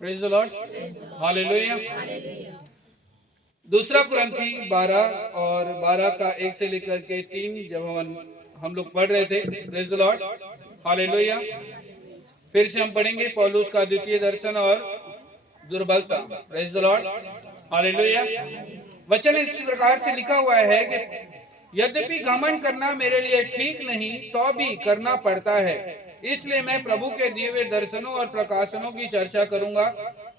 Praise the Lord, hallelujah. दूसरा कुरिन्थी 12 और 12 का 1 से लेकर के 3 जब हम लोग पढ़ रहे थे, प्रेज द लॉर्ड, हालेलुया। फिर से हम पढ़ेंगे पौलुस का द्वितीय दर्शन और दुर्बलता, प्रेज द लॉर्ड, हालेलुया। वचन इस प्रकार से लिखा हुआ है कि यद्यपि घमंड करना मेरे लिए ठीक नहीं तो भी करना पड़ता है, इसलिए मैं प्रभु के दिए हुए दर्शनों और प्रकाशनों की चर्चा करूंगा।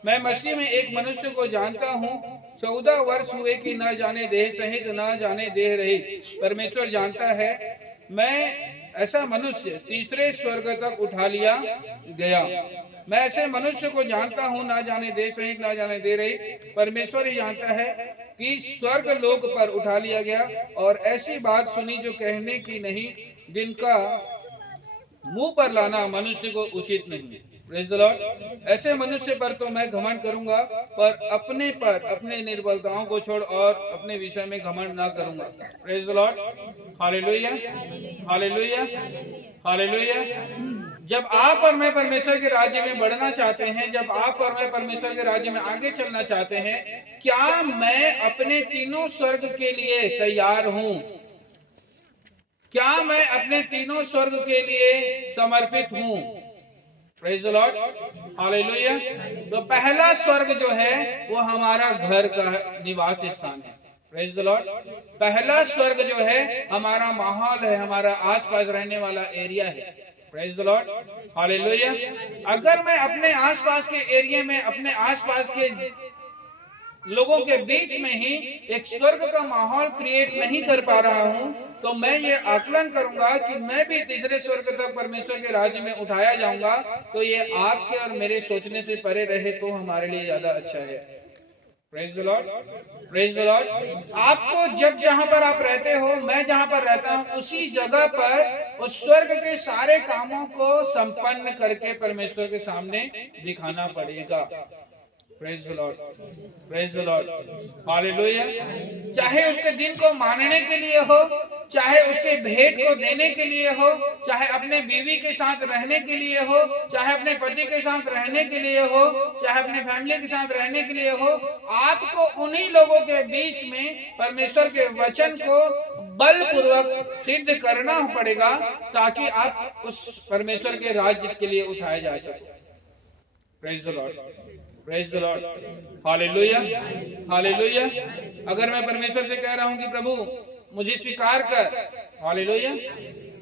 मैं मसीह में एक मनुष्य को जानता हूँ, 14 वर्ष हुए कि न जाने देह सहित न जाने देह रहित परमेश्वर जानता है। मैं ऐसा मनुष्य तीसरे स्वर्ग तक उठा लिया गया। मैं ऐसे मनुष्य को जानता हूँ, न जाने देह सहित न जाने देह रहित परमेश्वर ही जानता है, कि स्वर्ग लोक पर उठा लिया गया। और ऐसी बात सुनी जो कहने की नहीं, जिनका मुंह पर लाना मनुष्य को उचित नहीं। Praise the Lord. ऐसे मनुष्य पर तो मैं घमंड करूंगा, पर अपने निर्बलताओं को छोड़ और अपने विषय में घमंड ना करूंगा। Praise the Lord, hallelujah, hallelujah, hallelujah. जब आप और मैं परमेश्वर के राज्य में बढ़ना चाहते हैं, जब आप और मैं परमेश्वर के राज्य में आगे चलना चाहते हैं, क्या मैं अपने तीनों स्वर्ग के लिए तैयार हूं? क्या मैं अपने तीनों स्वर्ग के लिए समर्पित हूं? Praise the Lord, hallelujah. तो पहला स्वर्ग जो है वो हमारा घर का निवास स्थान है। Praise the Lord. पहला स्वर्ग जो है हमारा माहौल है, हमारा आसपास रहने वाला एरिया है। Praise the Lord, hallelujah. अगर मैं अपने आसपास के एरिया में, अपने आसपास के लोगों के बीच में ही एक स्वर्ग का माहौल क्रिएट नहीं कर पा रहा हूं, तो मैं ये आकलन करूंगा कि मैं भी तीसरे स्वर्ग तक परमेश्वर के राज्य में उठाया जाऊंगा। तो ये आपके और मेरे सोचने से परे रहे तो हमारे लिए ज्यादा अच्छा है। Praise the Lord, praise the Lord. आपको जब जहां पर आप रहते हो, मैं जहां पर रहता हूं, उसी जगह पर उस स्वर्ग के सारे कामों को संपन्न करके परमेश्वर के सामने दिखाना पड़ेगा। Praise the Lord, praise the Lord, hallelujah. चाहे उसके दिन को मानने के लिए हो, चाहे उसके भेंट को देने के लिए हो, चाहे अपने बीवी के साथ रहने के लिए हो, चाहे अपने पति के साथ रहने के लिए हो, चाहे अपने फैमिली के साथ रहने के लिए हो, आपको उन्हीं लोगों के बीच में परमेश्वर के वचन को बलपूर्वक सिद्ध करना पड़ेगा, ताकि आप उस परमेश्वर के राज्य के लिए उठाए जा सके। Praise the Lord, praise the Lord, hallelujah, hallelujah. अगर मैं परमेश्वर से कह रहा हूं कि प्रभु मुझे स्वीकार कर, हालेलुया,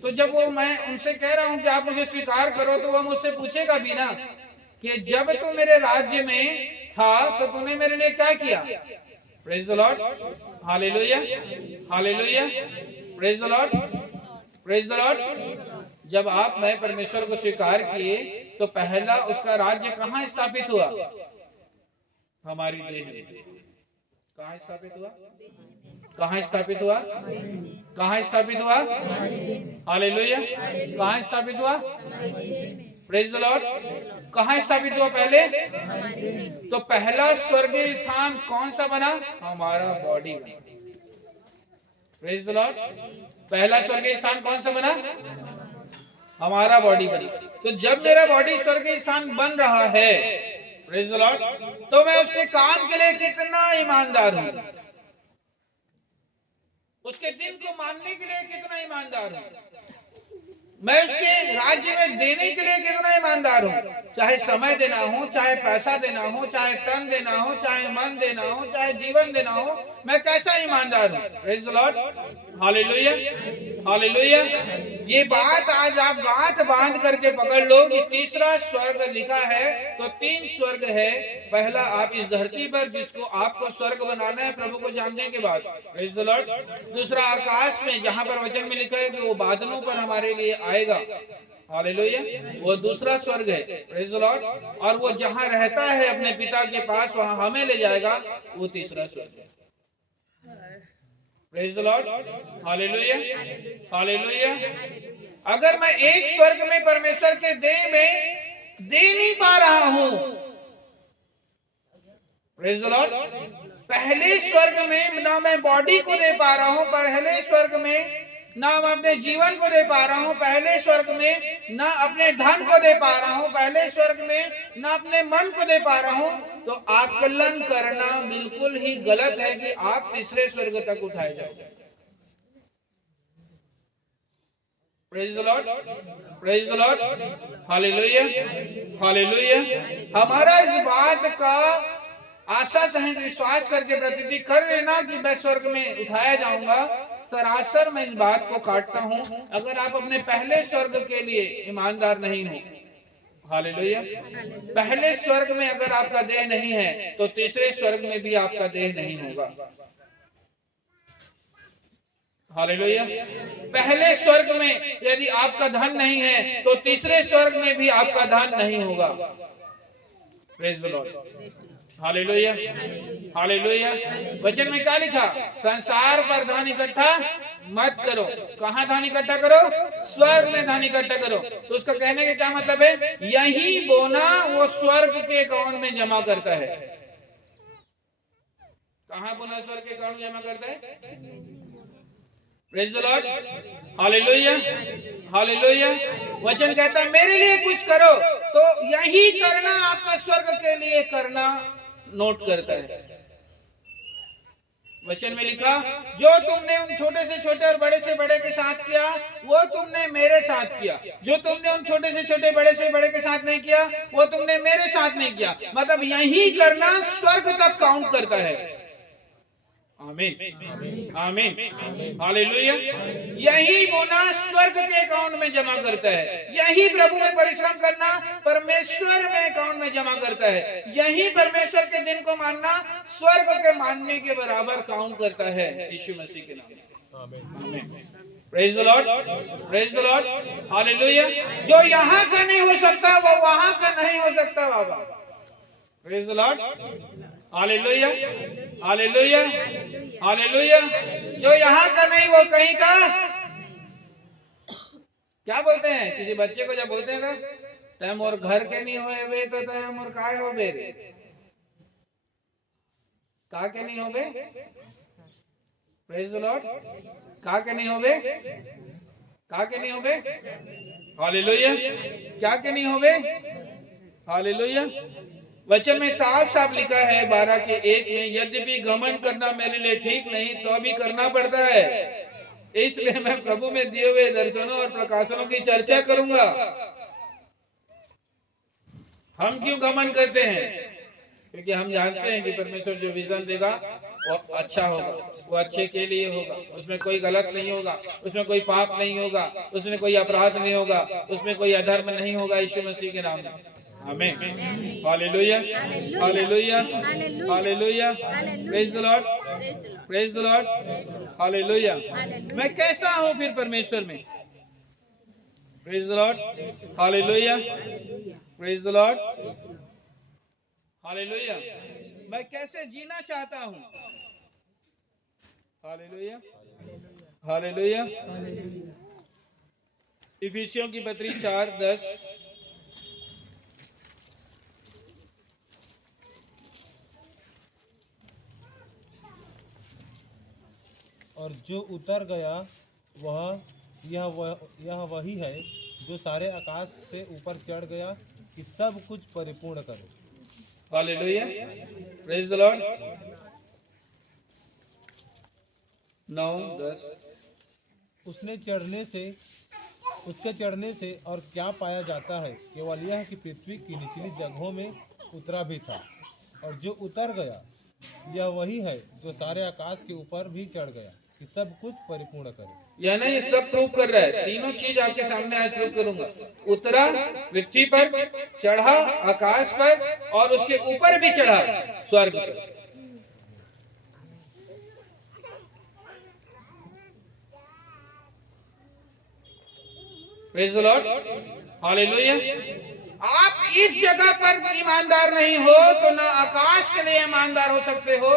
तो जब वो मैं उनसे कह रहा हूं कि आप मुझे स्वीकार करो, तो वो मुझसे पूछेगा भी ना कि जब तू मेरे राज्य में था तो तूने मेरे लिए क्या किया। Praise the Lord, hallelujah, hallelujah, praise the Lord, praise the Lord. जब आप मैं परमेश्वर को स्वीकार किए तो पहला उसका राज्य कहां स्थापित हुआ? हमारी देह में। कहां स्थापित हुआ? कहां स्थापित हुआ? कहां स्थापित हुआ? हालेलुया। कहां स्थापित हुआ? Praise the Lord. कहां स्थापित हुआ पहले? तो पहला स्वर्गीय स्थान कौन सा बना? हमारा बॉडी बना। Praise the Lord. पहला स्वर्गीय स्थान कौन सा बना? हमारा बॉडी बना। तो जब मेरा बॉडी स्वर्गीय स्थान बन रहा है, प्रेज द लॉर्ड, तो मैं उसके काम के लिए कितना ईमानदार हूं, उसके दिन को मानने के लिए कितना ईमानदार हूं, मैं उसके राज्य में देने के लिए कितना ईमानदार हूं। चाहे समय देना हो, चाहे पैसा देना हो, चाहे तन देना हो, चाहे मन देना हो, चाहे जीवन देना हो, मैं कैसा ईमानदार हूं। Praise the Lord, hallelujah, hallelujah. ये बात आज आप गांठ बांध करके पकड़ लो कि तीसरा स्वर्ग लिखा है तो 3 स्वर्ग है। पहला आप इस धरती पर, जिसको आपको स्वर्ग बनाना है प्रभु को जानने के बाद, प्रेज द लॉर्ड। दूसरा आकाश में, जहां पर वचन में लिखा है कि वो बादलों पर हमारे लिए आएगा, हालेलुया, वो दूसरा स्वर्ग है। Praise the Lord. और वो जहां रहता है अपने पिता के पास, वहां हमें ले जाएगा, वो तीसरा स्वर्ग है। Praise the Lord, hallelujah, hallelujah. अगर मैं एक स्वर्ग में परमेश्वर के देह में दे नहीं पा रहा हूं, प्रेज द लॉर्ड, पहले स्वर्ग में ना मैं बॉडी को दे पा रहा हूं, पहले स्वर्ग में ना मैं अपने जीवन को दे पा रहा हूँ पहले स्वर्ग में, ना अपने धन को दे पा रहा हूँ पहले स्वर्ग में, ना अपने मन को दे पा रहा हूँ, तो आकलन करना बिल्कुल ही गलत है कि आप तीसरे स्वर्ग तक उठाए जाओ। Praise the Lord, praise the Lord, hallelujah, hallelujah. हमारा इस बात का आशा सहित विश्वास करके प्रतिज्ञा कर लेना कि मैं स्वर्ग में उठाया जाऊंगा। सरासर मैं इस बात को काटता हूं, अगर आप अपने पहले स्वर्ग के लिए ईमानदार नहीं हो, हालेलुया, पहले स्वर्ग में अगर आपका देह नहीं है तो तीसरे स्वर्ग में भी आपका देह नहीं होगा। हालेलुया। पहले स्वर्ग में यदि आपका धन नहीं है तो तीसरे स्वर्ग में भी आपका धन नहीं होगा। Praise the Lord, hallelujah, hallelujah. वचन में क्या लिखा? संसार पर धन इकट्ठा मत करो। कहाँ धन इकट्ठा करो? स्वर्ग में धन इकट्ठा करो। तो उसका कहने का क्या मतलब है? यही बोना वो स्वर्ग के अकाउंट में जमा करता है। कहाँ बोना स्वर्ग के अकाउंट में जमा करता है? Praise the Lord, hallelujah, hallelujah. वचन कहता है मेरे लिए कुछ करो, तो यही करना आपका स्वर्ग के लिए करना नोट करता है। वचन में लिखा, जो तुमने उन छोटे से छोटे और बड़े से बड़े के साथ किया वो तुमने मेरे साथ किया। जो तुमने उन छोटे से छोटे बड़े से बड़े के साथ नहीं किया वो तुमने मेरे साथ नहीं किया। मतलब यही करना स्वर्ग तक काउंट करता है। आमीन, आमीन, हालेलुया। यही बोना स्वर्ग के अकाउंट में जमा करता है। यही प्रभु में परिश्रम करना परमेश्वर में अकाउंट में जमा करता है। यही परमेश्वर के दिन को मानना स्वर्ग के मानने के बराबर काउंट करता है। यीशु मसीह के नाम, आमीन। Praise the Lord, praise the Lord, hallelujah. जो यहाँ का नहीं हो सकता वो वहां का नहीं हो सकता बाबा। Praise the Lord, hallelujah, hallelujah, hallelujah. जो यहाँ का नहीं वो कहीं का। क्या बोलते हैं किसी बच्चे को? जब बोलते हैं ना तम और घर के नहीं होए वे तो तम और काय हो बे रे, का के नहीं हो बे? प्रेज द लॉर्ड, का के नहीं हो बे? का के नहीं हो बे? हालेलुया। क्या के नहीं हो बे? हालेलुया। वचन में साफ साफ लिखा है 12:1 में, यद्यपि घमंड करना मेरे लिए ठीक नहीं तो भी करना पड़ता है, इसलिए मैं प्रभु में दिए हुए दर्शनों और प्रकाशनों की चर्चा करूंगा। हम क्यों घमंड करते हैं? क्योंकि हम जानते हैं कि परमेश्वर जो विजन देगा वो अच्छा होगा, वो अच्छे के लिए होगा, उसमें कोई गलत नहीं होगा, उसमें कोई पाप नहीं होगा, उसमें कोई अपराध नहीं होगा, उसमें कोई अधर्म नहीं होगा। यीशु मसीह के नाम में आमीन, hallelujah, hallelujah, hallelujah. Praise the Lord, praise the Lord, hallelujah. मैं कैसा हूँ फिर परमेश्वर में? Praise the Lord, hallelujah, praise the Lord, hallelujah. मैं कैसे जीना चाहता हूँ? Hallelujah, hallelujah. इफिसियों की पत्री 4:10। और जो उतर गया यह वही है जो सारे आकाश से ऊपर चढ़ गया कि सब कुछ परिपूर्ण करे। Hallelujah, praise the Lord. 9:10। उसके चढ़ने से और क्या पाया जाता है, केवल यह कि पृथ्वी की निचली जगहों में उतरा भी था। और जो उतर गया यह वही है जो सारे आकाश के ऊपर भी चढ़ गया कि सब कुछ परिपूर्ण करे। यह नहीं, सब प्रूव कर रहा है। तीनों चीज आपके सामने आज प्रूव करूंगा। उतरा पृथ्वी पर, चढ़ा आकाश पर, और उसके ऊपर भी चढ़ा स्वर्ग पर। Praise the Lord, hallelujah. आप इस जगह पर ईमानदार नहीं हो तो ना आकाश के लिए ईमानदार हो सकते हो,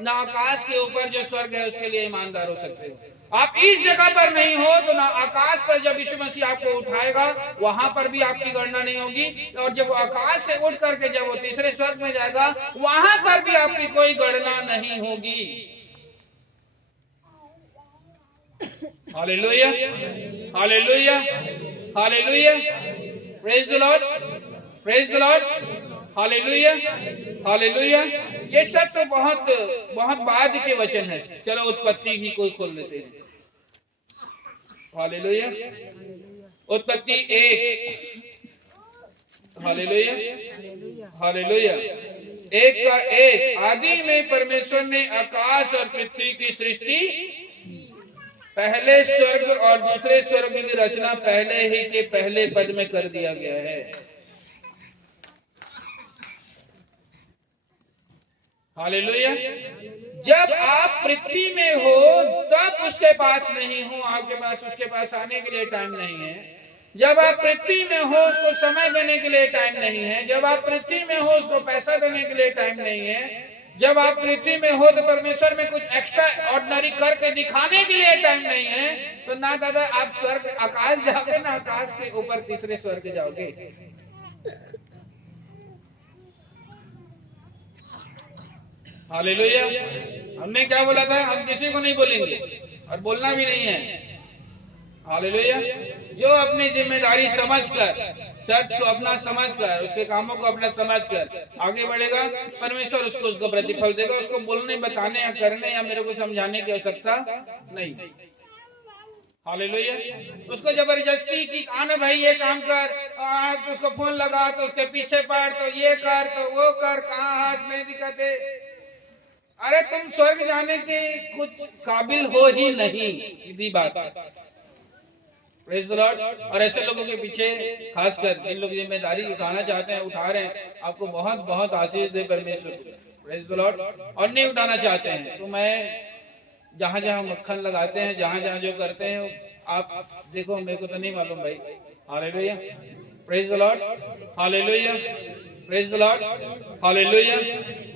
ना आकाश के ऊपर जो स्वर्ग है उसके लिए ईमानदार हो सकते हो। आप इस जगह पर नहीं हो तो ना आकाश पर जब यीशु मसीह आपको उठाएगा वहां पर भी आपकी गणना नहीं होगी, और जब वो आकाश से उठ करके जब वो तीसरे स्वर्ग में जाएगा वहां पर भी आपकी कोई गणना नहीं होगी। Hallelujah, hallelujah, hallelujah, praise the Lord, praise the Lord, hallelujah, hallelujah. ये सब तो बहुत बहुत बाद के वचन है। चलो उत्पत्ति ही कोई खोल लेते हैं। हालेलुया, उत्पत्ति 1, हालेलुया, हालेलुया, 1 आदि में परमेश्वर ने आकाश और पृथ्वी की सृष्टि, पहले स्वर्ग और दूसरे स्वर्ग की रचना पहले ही के पहले पद में कर दिया गया है। हालेलुया। जब आप पृथ्वी में हो तब उसके पास नहीं हो, आपके पास उसके पास आने के लिए टाइम नहीं है। जब आप पृथ्वी में हो उसको समय देने के लिए टाइम नहीं है। जब आप पृथ्वी में हो उसको पैसा देने के लिए टाइम नहीं है। जब आप पृथ्वी में हो तो परमेश्वर में कुछ एक्स्ट्रा ऑर्डिनरी करके दिखाने के लिए टाइम नहीं है। तो ना दादा आप स्वर्ग आकाश जाओगे, ना आकाश के ऊपर तीसरे स्वर्ग जाओगे। हालेलुया। हमने क्या बोला था? हम किसी को नहीं बोलेंगे और बोलना भी नहीं है। हालेलुया। जो अपनी जिम्मेदारी समझकर, चर्च को अपना समझकर, उसके कामों को अपना समझकर आगे बढ़ेगा, परमेश्वर उसको उसका प्रतिफल देगा। उसको बोलने, बताने या करने या मेरे को समझाने की आवश्यकता नहीं। हालेलुया। उसको जबरदस्ती कि आना भाई ये काम कर, तो उसको फोन लगा, तो उसके पीछे पड़, तो ये कर, तो वो कर, कहाँ हाथ नहीं दिखाते। अरे तुम स्वर्ग जाने के कुछ काबिल हो ही नहीं, सीधी बात। Praise the Lord. और ऐसे लोगों के पीछे खासकर जिन लोग जिम्मेदारी उठाना चाहते हैं, उठा रहे हैं, आपको बहुत बहुत आशीष दे परमेश्वर। Praise the Lord. और नहीं उठाना चाहते हैं तो मैं जहां जहां मक्खन लगाते हैं, जहां जहां जो करते हैं, आप देखो, मेरे को तो नहीं मालूम भाई। Hallelujah, praise the Lord, hallelujah, praise the Lord, hallelujah.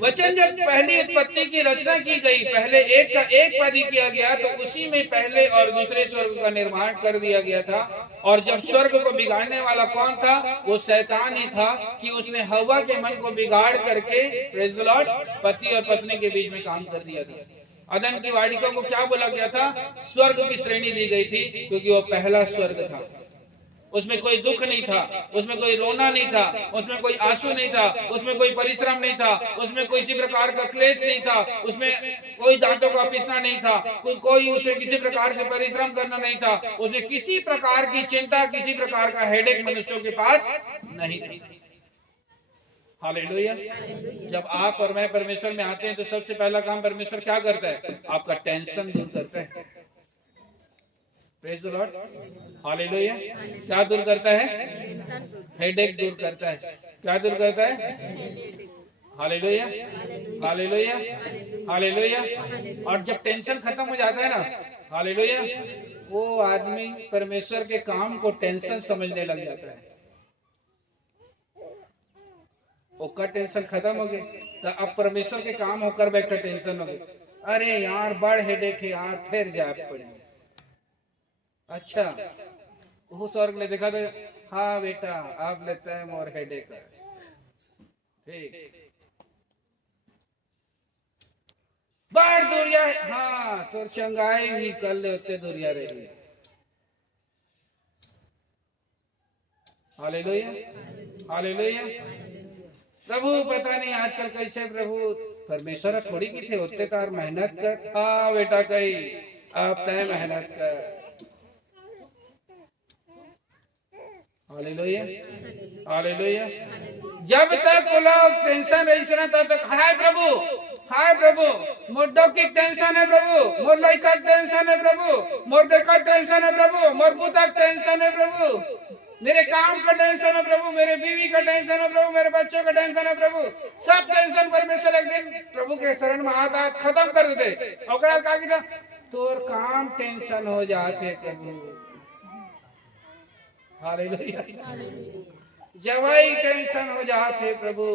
वचन जब पहली उत्पत्ति की रचना की गई, पहले एक का एक पद ही किया गया, तो उसी में पहले और दूसरे स्वर्ग का निर्माण कर दिया गया था। और जब स्वर्ग को बिगाड़ने वाला कौन था? वो शैतान ही था, कि उसने हवा के मन को बिगाड़ करके, प्रेज द लॉर्ड, पति और पत्नी के बीच में काम कर दिया था। अदन की वाटिका को क्या बोला गया था? स्वर्ग की श्रेणी दी गई थी, क्योंकि वो पहला स्वर्ग था। उसमें कोई दुख नहीं था, उसमें कोई रोना नहीं था, उसमें कोई आंसू नहीं था, उसमें कोई परिश्रम नहीं था, उसमें किसी प्रकार का क्लेश नहीं था, उसमें कोई दांतों का पिसना नहीं था, कोई उसमें किसी प्रकार से परिश्रम करना नहीं था, उसमें किसी प्रकार की चिंता, किसी प्रकार का हेडेक मनुष्यों के पास नहीं था। हालेलुया। जब आप और मैं परमेश्वर में आते हैं तो सबसे पहला काम परमेश्वर क्या करता है? आपका टेंशन दूर करता है। Praise the Lord, hallelujah. क्या दूर करता है? हेडेक दूर करता है। क्या दूर करता है? Hallelujah, hallelujah, hallelujah. और जब टेंशन खत्म हो जाता है ना, हालेलुया, वो आदमी परमेश्वर के काम को टेंशन समझने लग जाता है। उसका टेंशन खत्म हो गया, तो अब परमेश्वर के काम होकर बैठा टेंशन हो गया। अरे यार बड़ हेडेक है यार, फिर जाए पड़े। अच्छा, वो स्वर्ग ने देखा तो हाँ बेटा आप लेते हैं मोर हेडेक, ठीक, बाढ़ दूरिया, हाँ तो चंगाई भी कर ले, उतने दूरिया रही। Hallelujah, hallelujah. प्रभु पता नहीं आजकल कैसे प्रभु परमेश्वर थोड़ी की थे, उतने तार मेहनत कर। हाँ बेटा कही आप तय मेहनत कर। Hallelujah, hallelujah. जब तक वो लोग टेंशन रही से ना, तब तक हाय प्रभु, हाय प्रभु, मोर दो की टेंशन है प्रभु, मोर लड़का टेंशन है प्रभु, मोर देखा टेंशन है प्रभु, मोर पुता टेंशन है प्रभु, मेरे काम का टेंशन है प्रभु, मेरे बीवी का टेंशन है प्रभु, मेरे बच्चों का टेंशन है प्रभु। सब टेंशन परमेश्वर एक दिन प्रभु के शरण में हाथ खत्म कर दे। और कहा तोर काम टेंशन हो जाते प्रभु। हालेलुया। जवाई टेंशन हो जाते प्रभु,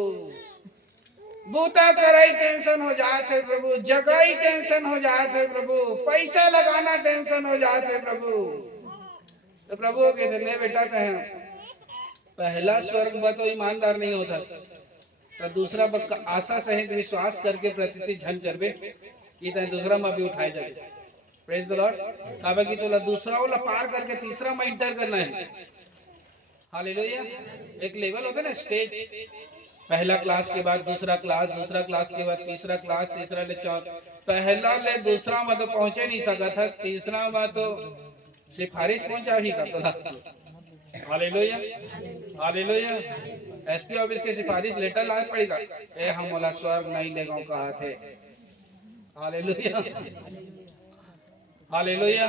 बूता कराई टेंशन हो जाते प्रभु, जगाई टेंशन हो जाते प्रभु, पैसा लगाना टेंशन हो जाते प्रभु। तो प्रभु कहते ले बेटा कहें पहला स्वर्ग में तो ईमानदार नहीं होता, तो दूसरा आशा सहित विश्वास करके प्रति झन करबे, ये दूसरा में भी उठाए जाए। Praise the Lord. काबा की तो दूसरा वाला पार करके तीसरा में इंटर करना है। हालेलुया। एक लेवल होता है ना, स्टेज, पहला क्लास के बाद दूसरा क्लास के बाद तीसरा क्लास, तीसरा ले पहला ले दूसरा में तो पहुंचे नहीं सका था, तीसरा में तो सिफारिश पहुंचा ही का तो। Hallelujah, hallelujah. एसपी ऑफिस के सिफारिश लेटर लाए पड़ेगा, ए हम वाला स्वर्ग नहीं ले गाँव कहा थे। Hallelujah, hallelujah.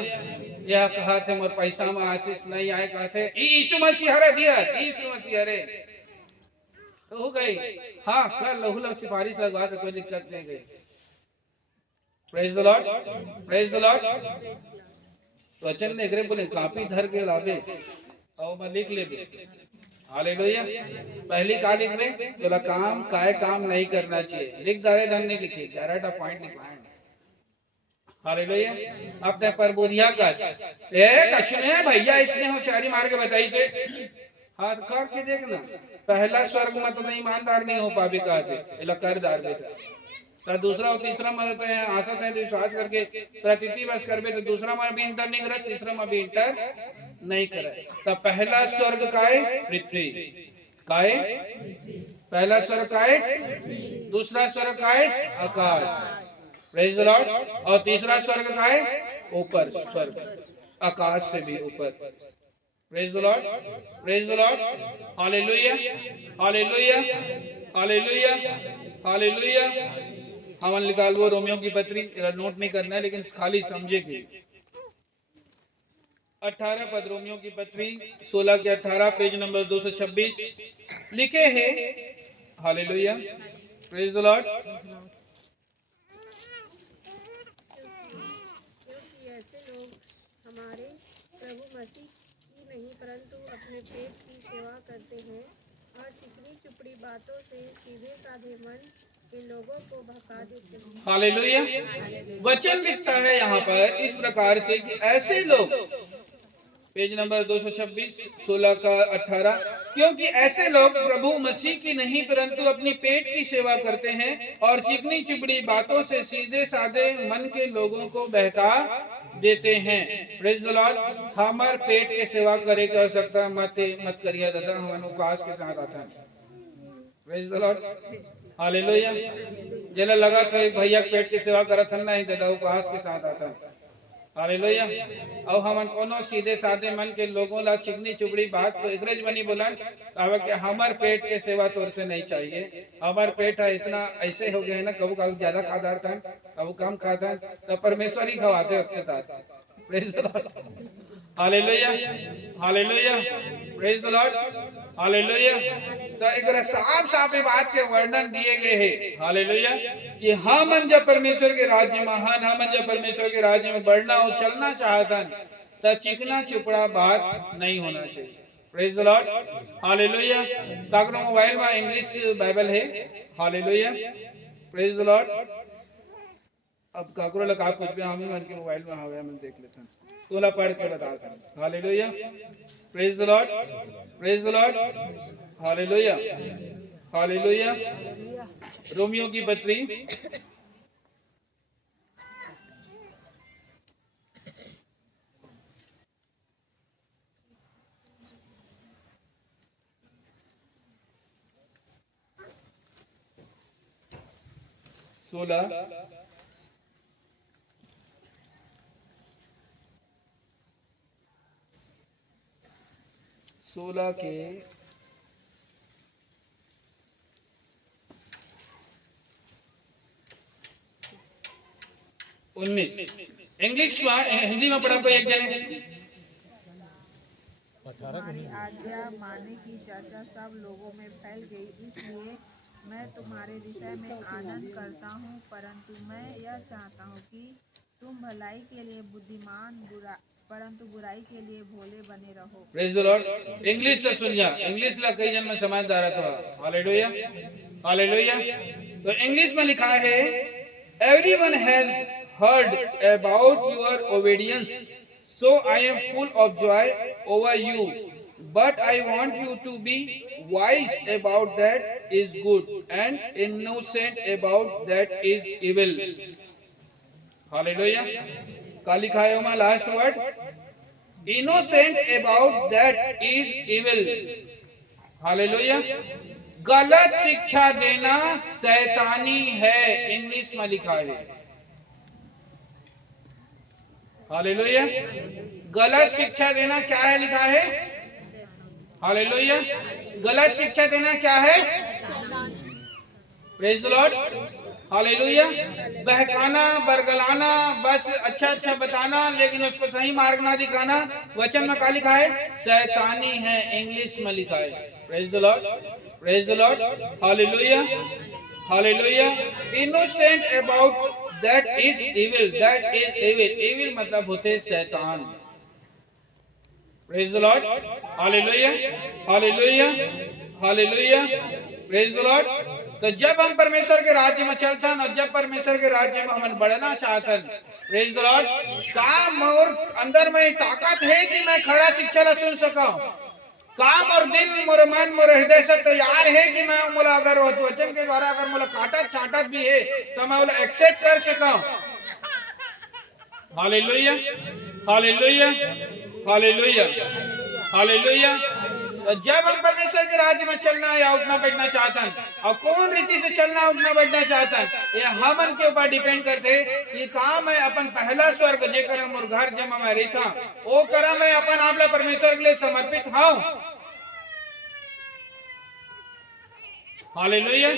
यह कहा थे मोर पैसा में आशीष नहीं आए, कहा थे यीशु मसीह हरे दिया, यीशु मसीह हरे तो हो गई। हाँ, कर लहू सिफारिश लगवा तो कोई दिक्कत नहीं गई। Praise the Lord, praise the Lord. तो वचन में एकरे बोले कापी धर के लावे और मैं लिख ले। हालेलुया। पहली का लिख ले, बोला काम काय काम नहीं करना चाहिए, लिख दारे धन नहीं लिखे, 11 पॉइंट लिखवाए। हालेलुया। अपने पर बुधिया कश में भैया इसने होशियारी मार के बताई से हाथ करके देखना, पहला स्वर्ग में तो ईमानदार नहीं हो पावे कहते करदार बेटा, तो दूसरा और तीसरा में तो आशा से विश्वास करके प्रतीति बस करबे तो दूसरा में भी इंटर नहीं करे, तीसरा में भी इंटर नहीं करे। तो पहला स्वर्ग का है पृथ्वी का है, पहला स्वर्ग का है, दूसरा स्वर्ग का है आकाश, प्रेज द लॉर्ड। और तीसरा स्वर्ग का है ऊपर, स्वर्ग आकाश से भी ऊपर। Praise the Lord, praise the Lord. Hallelujah, hallelujah, hallelujah, hallelujah. हमन निकाल वो रोमियो की पत्री, नोट नहीं करना है लेकिन खाली समझे के। 18 पद रोमियो की पत्री 16 के 18 पेज नंबर 226 लिखे हैं। Hallelujah, praise the Lord. हमारे प्रभु मसीह की नहीं परंतु अपने पेट की सेवा करते हैं और चिकनी चुपड़ी बातों से सीधे साधे मन के लोगों को भड़का देते हैं। हालेलुया। वचन लिखता है यहाँ पर इस प्रकार से कि ऐसे लोग, पेज नंबर 226 16 का 18, क्योंकि ऐसे लोग प्रभु मसीह की नहीं परंतु अपनी पेट की सेवा करते हैं और चिकनी चुपड़ी बातों से सीधे साधे मन के लोगों को बहका देते हैं। Praise the Lord. हमार पेट के सेवा करे की आवश्यकता मत करिए दादा, हम उपवास के साथ आता है। Praise the Lord, hallelujah. जला लगा था भैया पेट की सेवा करत हन नहीं दादा, उपवास के साथ आता है। हालेलुया। और हम कोनो सीधे साधे मन के लोगों ला चिकनी चुपड़ी बात तो एकरेज बनी बोलन कि हमार पेट के सेवा तौर से नहीं चाहिए। हमार पेट है इतना ऐसे हो गए है ना, कबू कबू ज्यादा खादार था, कबू कम खाता, तो परमेश्वर ही खवाते अपने साथ। Praise the Lord, hallelujah, hallelujah, praise the Lord, hallelujah. तो एक साफ साफ बात के वर्णन दिए गए हैं। हालेलुया, कि हम जब परमेश्वर के राज्य में हम जब परमेश्वर के राज्य में बढ़ना और चलना चाहता तो चिकना चुपड़ा बात नहीं होना चाहिए। Praise the Lord, hallelujah. ताकरो मोबाइल में इंग्लिश बाइबल है। Hallelujah, praise the Lord. अब काकरो लगा कुछ भी हम मन के मोबाइल में हवे हम देख लेते हैं, तोला पढ़ के बताता हूं। Hallelujah, praise the Lord, praise the Lord, hallelujah, hallelujah. Romeo की पत्री 16 के 19 इंग्लिश में, हिंदी में पढ़ा कोई एक जने। तुम्हारी आज्ञा माने की चर्चा सब लोगों में फैल गई, इसलिए मैं तुम्हारे विषय में आनंद करता हूँ, परंतु मैं यह चाहता हूँ कि तुम भलाई के लिए बुद्धिमान परंतु बुराई के लिए भोले बने रहो। Praise the Lord. इंग्लिश से सुन जा, इंग्लिश ला कई जन में समझदार था। Hallelujah, hallelujah. तो इंग्लिश में लिखा है, everyone has heard about your obedience, so I am full of joy over you, but I want you to be wise about that is good and innocent about that is evil. Hallelujah. क्या लिखा है वहां last word? Innocent about that is evil. Hallelujah. गलत शिक्षा देना शैतानी है, English में लिखा है। हालेलुया। गलत शिक्षा देना क्या है लिखा है? हालेलुया। गलत शिक्षा देना क्या है? Praise the Lord. हालेलुया। बहकाना, बरगलाना, बस अच्छा अच्छा बताना लेकिन उसको सही मार्ग ना दिखाना, वचन में क्या लिखा है? शैतानी है, इंग्लिश में लिखा है। Praise the Lord, praise the Lord. Hallelujah, hallelujah. Innocent about that is evil, that is evil. Evil मतलब होते शैतान। Praise the Lord. Hallelujah, hallelujah, hallelujah. Praise the Lord. तो जब हम परमेश्वर के राज्य में चलतन और जब परमेश्वर के राज्य में हम बढ़ना चाहतन, प्रेज द लॉर्ड, काम और अंदर में ताकत है कि मैं खरा शिक्षा ला सुन सका। काम और दिन मोर मन मोर हृदय से तैयार है कि मैं मोला अगर वचन के द्वारा अगर मोला काटत छाटत भी है तो मैं मोला एक्सेप्ट कर सका। Hallelujah, hallelujah, hallelujah, hallelujah. तो जब हम परमेश्वर के राज्य में चलना या उठना बैठना चाहतन और कौन रीति से चलना उठना बैठना चाहतन, ये हमन के ऊपर डिपेंड करते। ये काम है अपन पहला स्वर्ग जे कर मोर घर जमा में रहता वो करा मैं अपन आप परमेश्वर के लिए समर्पित हूं। Hallelujah,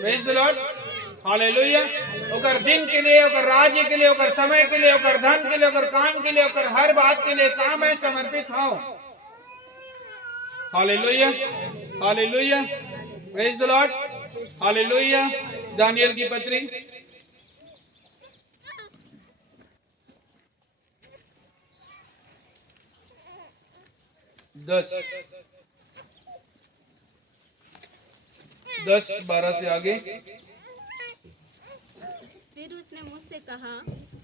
praise the Lord. Hallelujah. ओकर दिन के लिए, ओकर राज्य के लिए, ओकर समय के लिए, ओकर धन के लिए, ओकर काम के लिए, ओकर हर बात के लिए काम है समर्पित हूं। Hallelujah, hallelujah, praise the Lord. Hallelujah. Daniel की पत्री 10-12 से आगे। फिर उसने मुझसे कहा,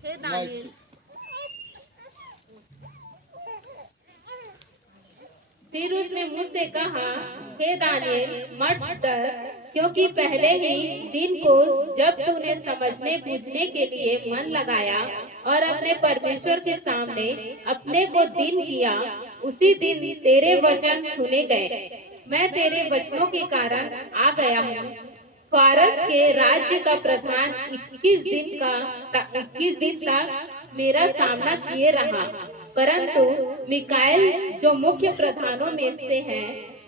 हे दानियल, फिर उसने मुझसे कहा, हे दानियल, मत डर, क्योंकि पहले ही दिन को जब तूने समझने बूझने के लिए मन लगाया और अपने परमेश्वर के सामने अपने को दिन किया, उसी दिन तेरे वचन सुने गए। मैं तेरे वचनों के कारण आ गया हूँ। फारस के राज्य का प्रधान 21 दिन तक मेरा सामना किए रहा, परंतु मिकाएल जो मुख्य प्रधानों में से है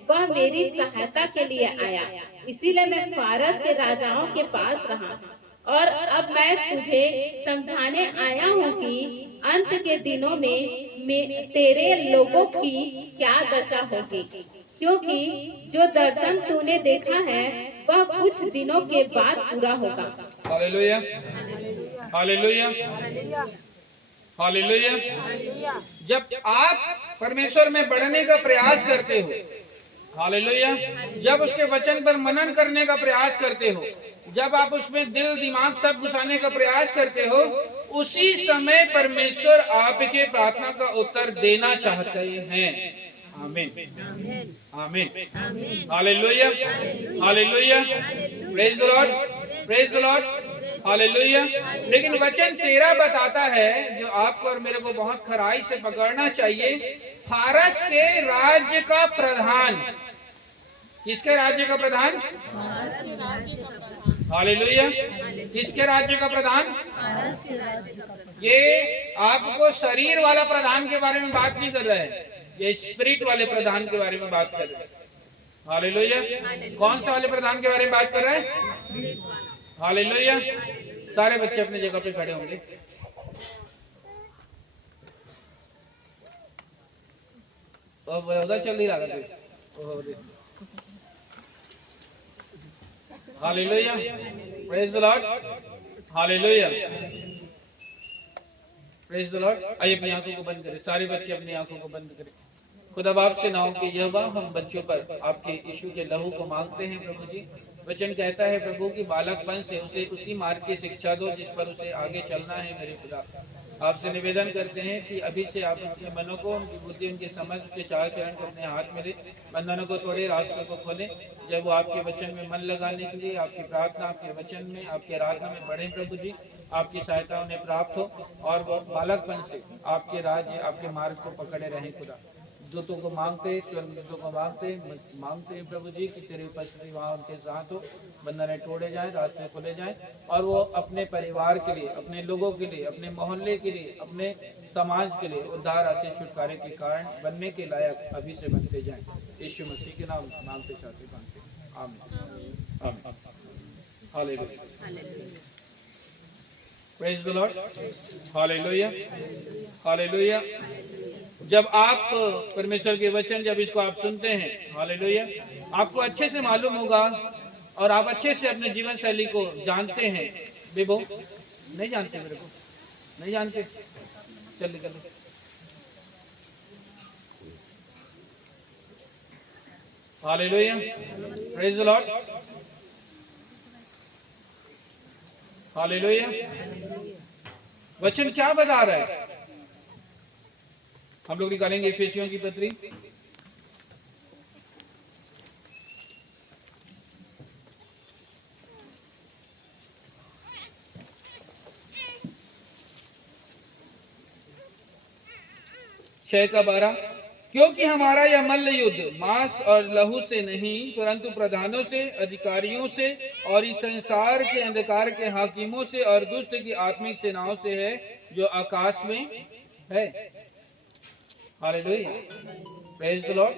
वह मेरी सहायता के लिए आया। इसीलिए मैं फारस के राजाओं के पास रहा और अब मैं तुझे समझाने आया हूँ कि अंत के दिनों में तेरे लोगों की क्या दशा होगी, क्योंकि जो दर्शन तूने देखा है वह कुछ दिनों के बाद पूरा होगा। Hallelujah, hallelujah, hallelujah. जब आप परमेश्वर में बढ़ने का प्रयास करते हो, हालेलुया, जब उसके वचन पर मनन करने का प्रयास करते हो, जब आप उसमें दिल दिमाग सब घुसाने का प्रयास करते हो, उसी समय परमेश्वर आपके प्रार्थना का उत्तर देना चाहते हैं। आमीन, आमीन, hallelujah, hallelujah, praise the Lord, praise the Lord, hallelujah. लेकिन वचन 13 बताता है जो आपको और मेरे को बहुत खराई से पकड़ना चाहिए। फारस के राज्य का प्रधान, किसके राज्य का प्रधान? हालेलुया, किसके राज्य का प्रधान? ये आपको शरीर वाला प्रधान के बारे में बात नहीं कर रहा है, ये स्पिरिट वाले प्रधान के बारे में बात कर रहे हैं। हालेलुया। कौन से वाले प्रधान के बारे में बात कर रहे हैं? हालेलुया। सारे बच्चे अपनी जगह पे खड़े होंगे। उधर चल नहीं रहा था। Hallelujah, praise the Lord, hallelujah, praise the Lord. आइए अपनी आंखों को बंद करें, सारे बच्चे अपनी आंखों को बंद करें। खुदा बाप से नाम के यहोवा, हम बच्चों पर आपके यीशु के लहू को मांगते हैं प्रभु जी। वचन कहता है प्रभु की बालकपन से उसे उसी मार्ग की शिक्षा दो जिस पर उसे आगे चलना है। मेरे खुदा, आपसे निवेदन करते हैं कि अभी से आप उनके मनों को, उनकी बुद्धि, उनके समझ, उनके चाल चरण को अपने हाथ में ले, बंधनों को तोड़े, रास्तों को खोले। जब वो आपके वचन में मन लगाने के लिए, आपकी प्रार्थना, आपके वचन में, आपके आराधना में बढ़े प्रभु जी, आपकी सहायता उन्हें प्राप्त हो और वो बालकपन से आपके राज्य आपके मार्ग को पकड़े रहें खुदा। दूतों को मांगते, स्वर्गदूतों को मांगते प्रभु जी कि तेरी उपस्थिति वहाँ उनके साथ हो, बंधने तोड़े जाएं, रास्ते खोले जाएं और वो अपने परिवार के लिए, अपने लोगों के लिए, अपने मोहल्ले के लिए, अपने समाज के लिए उद्धार आशीष छुटकारे के कारण बनने के लायक अभी से बनते जाएं। यीशु मसीह के नाम मांगते चाहते मांगते, आमीन आमीन hallelujah. Praise the Lord, hallelujah hallelujah. जब आप परमेश्वर के वचन जब इसको आप सुनते हैं, हालेलुया, आपको अच्छे से मालूम होगा और आप अच्छे से अपने जीवन शैली को जानते हैं। बेबो नहीं जानते, मेरे को नहीं जानते, चल निकल। Hallelujah, praise the Lord, hallelujah. वचन क्या बता रहा है? हम लोग निकालेंगे इफिसियों की पत्री, छह का 12। क्योंकि हमारा यह मल्ल युद्ध मांस और लहू से नहीं परंतु प्रधानों से, अधिकारियों से और इस संसार के अंधकार के हाकिमों से और दुष्ट की आत्मिक सेनाओं से है जो आकाश में है। Hallelujah, praise the Lord,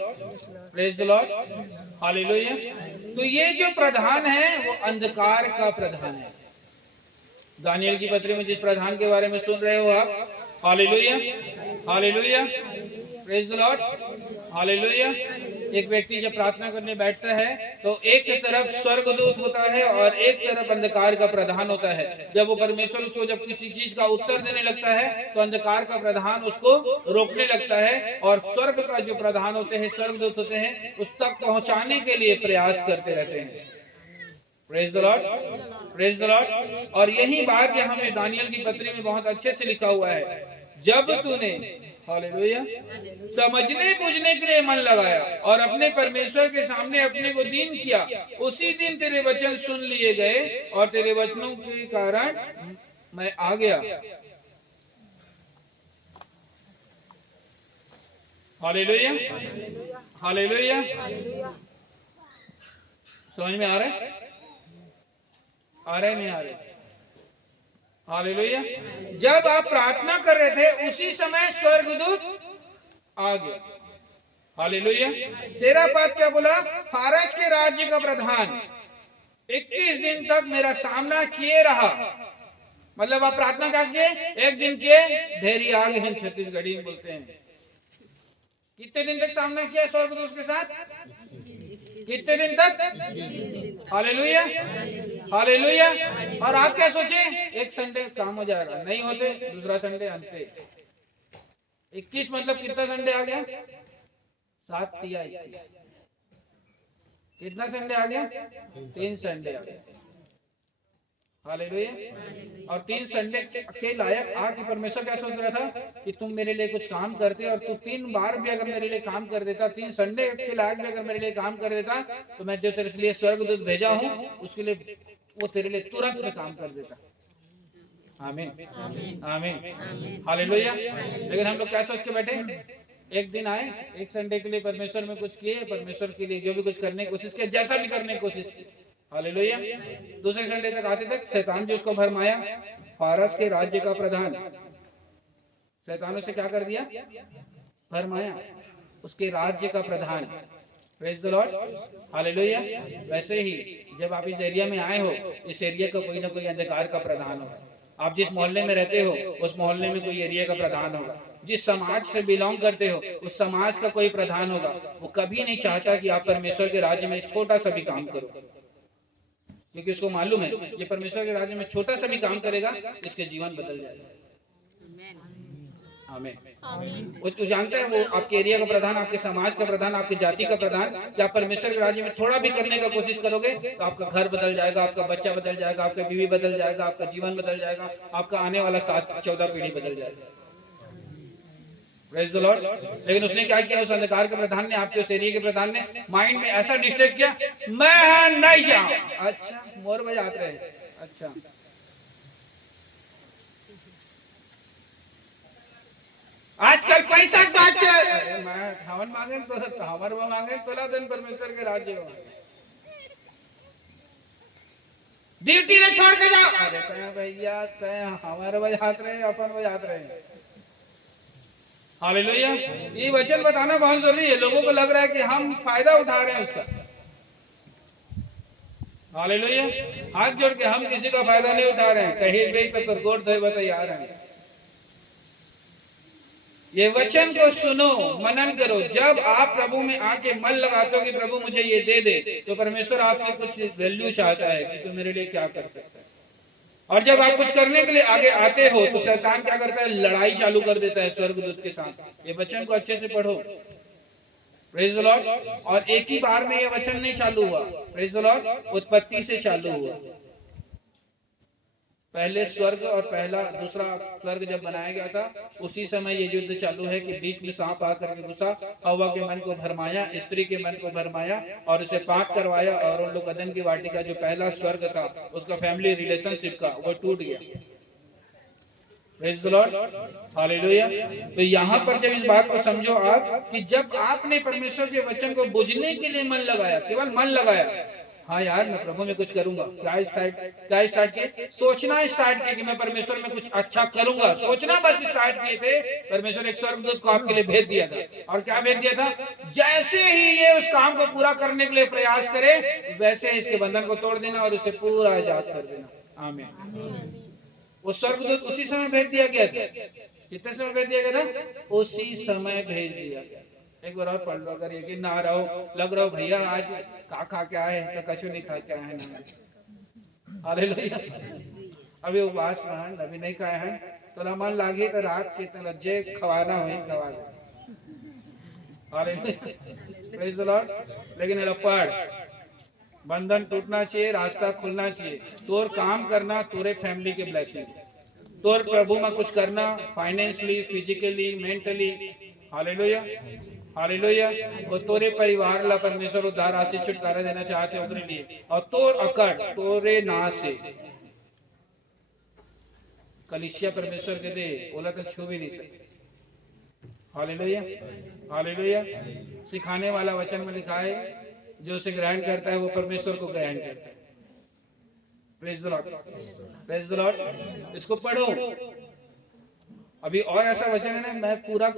praise the Lord, hallelujah. तो ये जो प्रधान है वो अंधकार का प्रधान है। दानियल की पत्री में जिस प्रधान के बारे में सुन रहे हो आप, hallelujah hallelujah, praise the Lord, hallelujah. एक व्यक्ति जब प्रार्थना करने बैठता है तो एक तरफ स्वर्गदूत होता है और एक तरफ अंधकार का प्रधान होता है। जब वो परमेश्वर उसको जब किसी चीज का उत्तर देने लगता है तो अंधकार का प्रधान उसको रोकने लगता है और स्वर्ग का जो प्रधान होते हैं, स्वर्गदूत होते हैं, उस तक पहुंचाने के लिए प्रयास करते रहते हैं। Praise the Lord, praise the Lord. और यही बात यहाँ में दानियल की पत्री में बहुत अच्छे से लिखा हुआ है, जब तूने, हालेलुया, समझने बुझने के लिए मन लगाया और अपने परमेश्वर के सामने अपने को दीन किया, उसी दिन तेरे वचन सुन लिए गए और तेरे वचनों के कारण मैं आ गया। Hallelujah hallelujah. समझ में आ रहा है? आ रहा है नहीं आ रहा? हालेलुया। जब आप प्रार्थना कर रहे थे उसी समय स्वर्गदूत आ गया। हालेलुया। तेरा पद क्या बोला? फारस के राज्य का प्रधान 21 दिन तक मेरा सामना किए रहा। मतलब आप प्रार्थना करके एक दिन के ढेरी आगे हम छत्तीसगढ़ी में बोलते हैं। कितने दिन तक सामना किया स्वर्गदूत के साथ? कितने दिन तक? Hallelujah hallelujah. और आप क्या सोचे? एक संडे काम हो जाएगा, नहीं होते दूसरा संडे अंते। 21 मतलब कितना संडे आ गया? 7 तिया 21। कितना संडे आ गया? 3 संडे आ गया। हालेलुया। और 3 संडे के लायक आके परमेश्वर क्या सोच रहा था कि तुम मेरे लिए कुछ काम करते और तू 3 बार भी अगर मेरे लिए काम कर देता, 3 संडे के लायक भी अगर मेरे लिए काम कर देता, तो मैं जो तेरे लिए स्वर्गदूत भेजा हूँ उसके लिए वो तेरे लिए तुरंत में काम कर देता। आमीन आमीन हालेलुया। लेकिन हम लोग क्या सोच के बैठे? एक दिन आए, एक संडे के लिए परमेश्वर में कुछ किए, परमेश्वर के लिए जो भी कुछ करने की कोशिश की, जैसा भी करने की कोशिश की। हालेलुया। दूसरे संडे तक आते तक शैतान जो उसको भरमाया, फारस के राज्य का प्रधान, शैतानों से क्या कर दिया? भरमाया, उसके राज्य का प्रधान। Praise the Lord, hallelujah. वैसे ही जब आप इस एरिया में आए हो, इस एरिया का कोई ना कोई अंधकार का प्रधान होगा। आप जिस मोहल्ले में रहते हो उस मोहल्ले में कोई एरिया का प्रधान होगा। जिस समाज से बिलोंग करते हो उस समाज का कोई प्रधान होगा। वो कभी नहीं चाहता कि आप परमेश्वर के राज्य में छोटा सा भी काम करो, क्योंकि उसको मालूम है ये परमेश्वर के राज्य में छोटा सा भी काम करेगा इसके जीवन बदल जाएगा। आमीन। वो जानता है, वो आपके एरिया का प्रधान, आपके समाज का प्रधान, आपकी जाति का प्रधान, कि आप परमेश्वर के राज्य में थोड़ा भी करने का कोशिश करोगे तो आपका घर बदल जाएगा, आपका बच्चा बदल जाएगा, आपका बीवी बदल जाएगा, आपका जीवन बदल जाएगा, आपका आने वाला 7-14 पीढ़ी बदल जाएगा। Praise the Lord. लेकिन उसने क्या किया? उस अंधकार के प्रधान ने, आपके उस एरिया के प्रधान ने माइंड में ऐसा डिस्ट्रैक्ट किया, मैं नहीं जाऊं। अच्छा, मोर बजाते रहे। अच्छा, आजकल पैसा की बात चल, अरे मैं हवन मांगे तो हमारे वो मांगे तोला दिन परमेश्वर के राज्य में ड्यूटी में छोड़ के जाओ। अरे तय भैया तय हमारे बजात रहे अपन बजात रहे। हालेलुया। ये वचन बताना बहुत जरूरी है। लोगों को लग रहा है कि हम फायदा उठा रहे हैं उसका। हालेलुया। हाथ जोड़ के हम किसी का फायदा नहीं उठा रहे हैं। कहीं भी तक गोड़ धोए तैयार हैं। ये वचन को सुनो, मनन करो। जब आप प्रभु में आके मन लगाते हो कि प्रभु मुझे ये दे दे, तो परमेश्वर आपसे कुछ वैल्यू चाहता है कि तू मेरे लिए क्या कर सकता है। और जब आप कुछ करने के लिए आगे आते हो तो शैतान क्या करता है, लड़ाई चालू कर देता है स्वर्गदूत के साथ। ये वचन को अच्छे से पढ़ो। Praise the Lord. और एक ही बार में ये वचन नहीं चालू हुआ। Praise the Lord. उत्पत्ति से चालू हुआ। पहले स्वर्ग और पहला दूसरा स्वर्ग जब बनाया गया था, उसी समय ये युद्ध चालू है कि बीच में सांप आकर के घुसा, हवा के मन को भरमाया, स्त्री के मन को भरमाया और उसे पाप करवाया। और उन लोग अदन की वाटी का जो पहला स्वर्ग था, उसका फैमिली रिलेशनशिप का, वो टूट गया। Praise the Lord. हालेलुया। तो यहाँ पर जब इस बात को समझो आप कि जब आपने परमेश्वर के वचन को बुझने के लिए मन लगाया, केवल मन लगाया, हाँ यार मैं प्रभु में कुछ करूंगा, क्या स्टार्ट किए? सोचना स्टार्ट किए कि मैं परमेश्वर में कुछ अच्छा करूंगा। सोचना बस स्टार्ट किए थे। परमेश्वर एक स्वर्गदूत को आपके लिए भेज दिया था। और क्या भेज दिया था? जैसे ही ये उस काम को पूरा करने के लिए प्रयास करे, वैसे इसके बंधन को तोड़ देना और उसे पूरा आजाद कर देना। आमीन। वो स्वर्गदूत उसी समय भेज दिया गया था। कितने समय भेज दिया गया था? उसी समय भेज दिया गया। एक बार और पढ़ लो, अगर यकीन ना आ रहा हो, लग रहा हो भैया आज खा क्या है, तो कछु नहीं खा क्या है ना। हालेलुया। अभी उपवास रहन, अभी नहीं खाए हैं, तो मन लागे तो रात के तो जे खवाना हो खवा दे। हालेलुया। Praise the Lord. लेकिन पढ़, बंधन टूटना चाहिए, रास्ता खुलना चाहिए। तोर काम करना, तोरे फैमिली के ब्लेसिंग, तोर प्रभु में कुछ करना, financially, physically, mentally. Hallelujah. Hallelujah. और तोरे परिवार ला परमेश्वर उद्धार आशीष छुटकारा देना चाहते हैं उनके लिए। और तोर अकड़ तोरे ना से कलिसिया परमेश्वर के दे, बोला तो छू भी नहीं सकते। हालेलुया। हालेलुया। सिखाने वाला वचन में लिखा है, जो उसे ग्रहण करता है वो परमेश्वर को ग्रहण करता है। Praise the Lord. Praise the Lord. इसको पढ़ो। अभी और ऐसा वचन है ना, मैं पूरा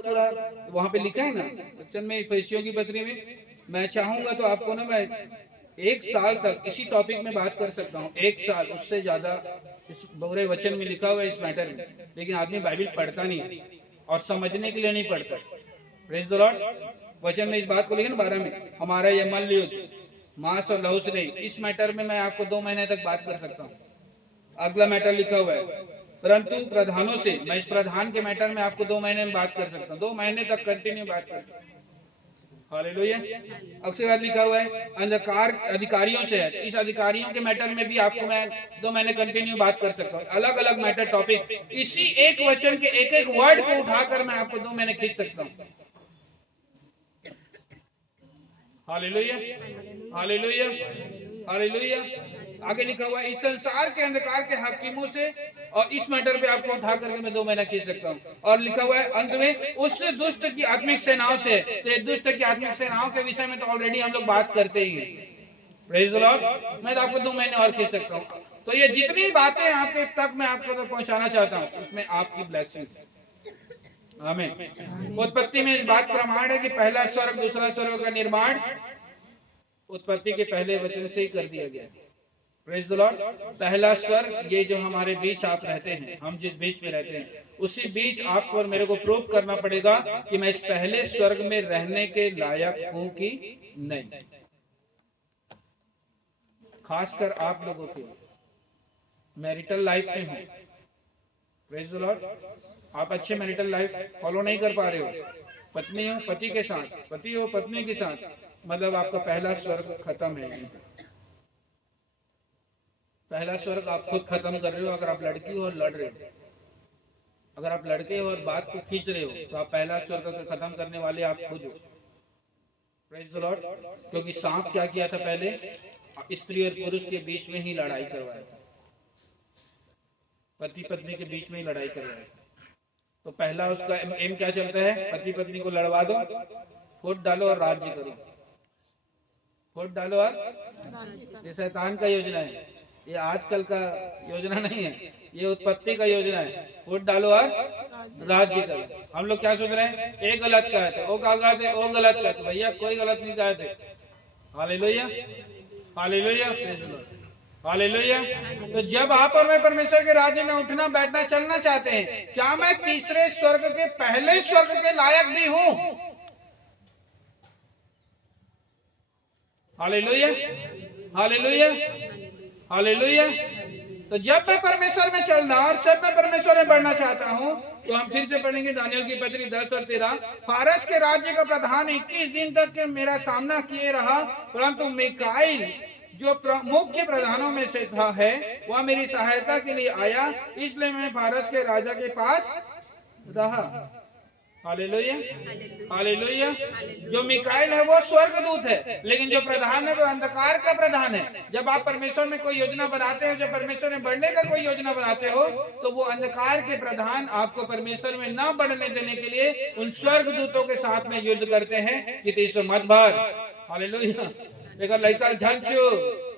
वहां पे लिखा है ना वचन में, इफिसियों की पत्री में। मैं चाहूंगा तो आपको ना, मैं 1 साल तक इसी टॉपिक में बात कर सकता हूँ। 1 साल, उससे ज्यादा इस पूरे वचन में लिखा हुआ है इस मैटर में। लेकिन आदमी बाइबल पढ़ता नहीं और समझने के लिए नहीं पढ़ता। Praise the Lord. वचन में इस बात को लिखा ना 12 में, हमारा ये मल्ल युद्ध मांस और लहू से नहीं। इस मैटर में मैं आपको 2 महीने तक बात कर सकता हूँ। अगला मैटर लिखा हुआ है, परंतु प्रधानों से, मैं इस प्रधान के मैटर में आपको 2 महीने में बात कर सकता हूँ। 2 महीने तक कंटिन्यू बात कर सकता हूँ। हालेलुया। उसके बाद लिखा हुआ है अंधकार अधिकारियों से है। इस अधिकारियों के मैटर में भी आपको मैं 2 महीने कंटिन्यू बात कर सकता हूँ। अलग अलग मैटर टॉपिक, इसी एक वचन के एक एक वर्ड को उठाकर मैं आपको 2 महीने खींच सकता हूँ। हालेलुया। हालेलुया। हालेलुया। आगे लिखा हुआ है इस संसार के अंधकार के हाकिमों से, और इस मैटर पे आपको उठा करके मैं 2 महीना खींच सकता हूँ। और लिखा हुआ है अंत में उस दुष्ट की आत्मिक सेनाओं से। तो ये दुष्ट की आत्मिक सेनाओं के विषय में तो ऑलरेडी हम लोग बात करते ही हैं। Praise the Lord. मैं तो आपको 2 महीने और खींच सकता हूँ। तो ये जितनी बातें आपके तक मैं आपको तक पहुंचाना चाहता हूँ, उसमें आपकी ब्लेसिंग। आमीन। उत्पत्ति में इस बात प्रमाण है कि पहला स्वर्ग दूसरा स्वर्ग का निर्माण उत्पत्ति के पहले वचन से ही कर दिया गया। Praise the Lord. पहला स्वर्ग, ये जो हमारे बीच आप रहते हैं, हम जिस बीच में रहते हैं, उसी बीच आपको और मेरे को प्रूव करना पड़ेगा कि मैं इस पहले स्वर्ग में रहने के लायक हूं कि नहीं। खासकर आप लोगों के मैरिटल लाइफ में हूं। Praise the Lord. आप अच्छे मैरिटल लाइफ फॉलो नहीं कर पा रहे हो, पत्नी हो पति के साथ, पति हो पत्नी के साथ, मतलब आपका पहला स्वर्ग खत्म है। पहला स्वर्ग आप खुद खत्म कर रहे हो। अगर आप लड़की हो और लड़ रहे हो, अगर आप लड़के हो और बात को खींच रहे हो, तो आप पहला स्वर्ग को खत्म करने वाले आप खुद हो। Praise the Lord. क्योंकि सांप क्या किया था, पहले स्त्री और पुरुष के बीच में ही लड़ाई करवाया था, पति पत्नी के बीच में ही लड़ाई करवाया था। तो पहला उसका एम क्या चलता है? पति पत्नी को लड़वा दो, फूट डालो और राज्य करो। फूट डालो और ये शैतान का योजना है, ये आजकल का योजना नहीं है, ये उत्पत्ति का योजना है। फूट डालो और राज्य करो। हम लोग क्या सोच रहे हैं? एक गलत कहे थे, वो क्या कहे थे? वो गलत कहे थे। भैया कोई गलत नहीं कहे थे। Hallelujah, hallelujah, praise the Lord, hallelujah. तो जब आप और मैं परमेश्वर के राज्य में उठना बैठना चलना चाहते हैं, क्या मैं तीसरे स्वर्ग के पहले स्वर्ग के लायक भी हूं? Hallelujah, hallelujah, hallelujah. तो जब मैं परमेश्वर में चलना और जब मैं परमेश्वर में बढ़ना चाहता हूं, तो हम फिर से पढ़ेंगे दानियल की पत्री 10 और 13। फारस के राज्य का प्रधान 21 दिन तक मेरा सामना किए रहा, परंतु मिकाइल जो मुख्य प्रधानों में से था है, वह मेरी सहायता के लिए आया, इसलिए मैं फारस के राजा के पास रहा। Hallelujah, hallelujah. जो मिकाइल है वो स्वर्गदूत है, लेकिन जो प्रधान है वो अंधकार का प्रधान है। जब आप परमेश्वर में कोई योजना बनाते हो, जब परमेश्वर में बढ़ने का कोई योजना बनाते हो, तो वो अंधकार के प्रधान आपको परमेश्वर में न बढ़ने देने के लिए उन स्वर्गदूतों के साथ में युद्ध करते हैं कि तीसरे मत भर। हालेलुया। अगर लड़का झंझू,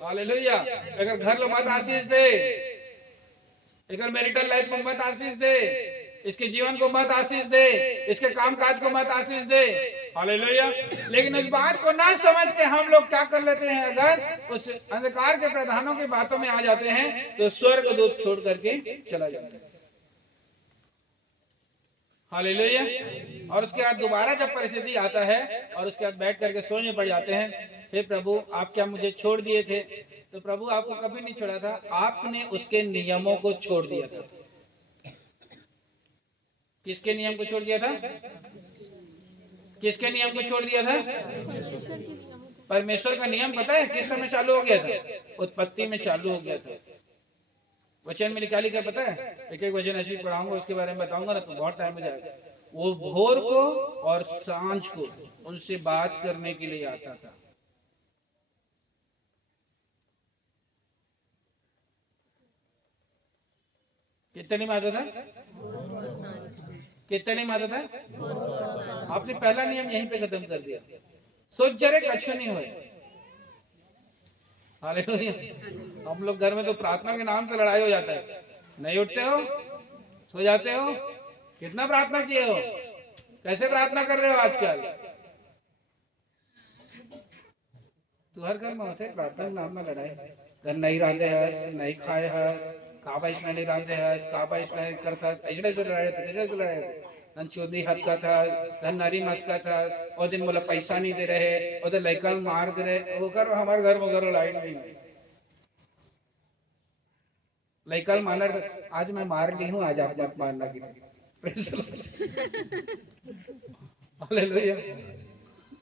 हालेलुया। अगर घर लो मत आशीष दे, अगर मैरिटल लाइफ में मत आशीष दे, इसके जीवन को मत आशीष दे, इसके कामकाज को मत आशीष दे। हालेलुया। लेकिन उस बात को ना समझ के हम लोग क्या कर लेते हैं? अगर उस अंधकार के प्रधानों की बातों में आ जाते हैं, तो स्वर्गदूत छोड़ करके चला जाता है। हालेलुया। और उसके बाद दोबारा जब परिस्थिति आता है और उसके बाद बैठ करके सोने पड़ जाते हैं, हे प्रभु आप क्या मुझे छोड़ दिए थे? तो प्रभु आपको कभी नहीं छोड़ा था, आपने उसके नियमों को छोड़ दिया था। किसके नियम को छोड़ दिया था? किसके नियम को छोड़ दिया था? परमेश्वर का नियम पता है किस समय चालू हो गया था? उत्पत्ति में चालू हो गया था। वचन में क्या लिखा पता है? एक एक वचन ऐसे पढ़ाऊंगा, उसके बारे में बताऊंगा ना तो बहुत टाइम हो जाएगा। वो भोर को और सांझ को उनसे बात करने के लिए आता था। कितने में आता था? कितने में आता था? आपने पहला नियम यहीं पे खत्म कर दिया। सोच जरे कछु नहीं हुए। हालेलुया। हम लोग घर में तो प्रार्थना के नाम से लड़ाई हो जाता है। नहीं उठते हो, सो जाते हो। कितना प्रार्थना किए हो? कैसे प्रार्थना कर रहे हो आजकल? तो हर घर में होते है प्रार्थना के नाम में लड़ाई। घर नहीं रांधे है, नहीं खाए है, काबा इसमें नहीं रांधे है, काबा इसमें करता ऐसे से लड़ाए थे, ऐसे से लड़ाए थे। धन चोरी हद का था, धन नारी मस्का था, और दिन बोला पैसा नहीं दे रहे, उधर लड़का मार दे रहे। वो कर हमारे घर में घर लड़ाई नहीं है। लड़का माना, आज मैं मार ली हूँ, आज आप मत मारना की। हालेलुया।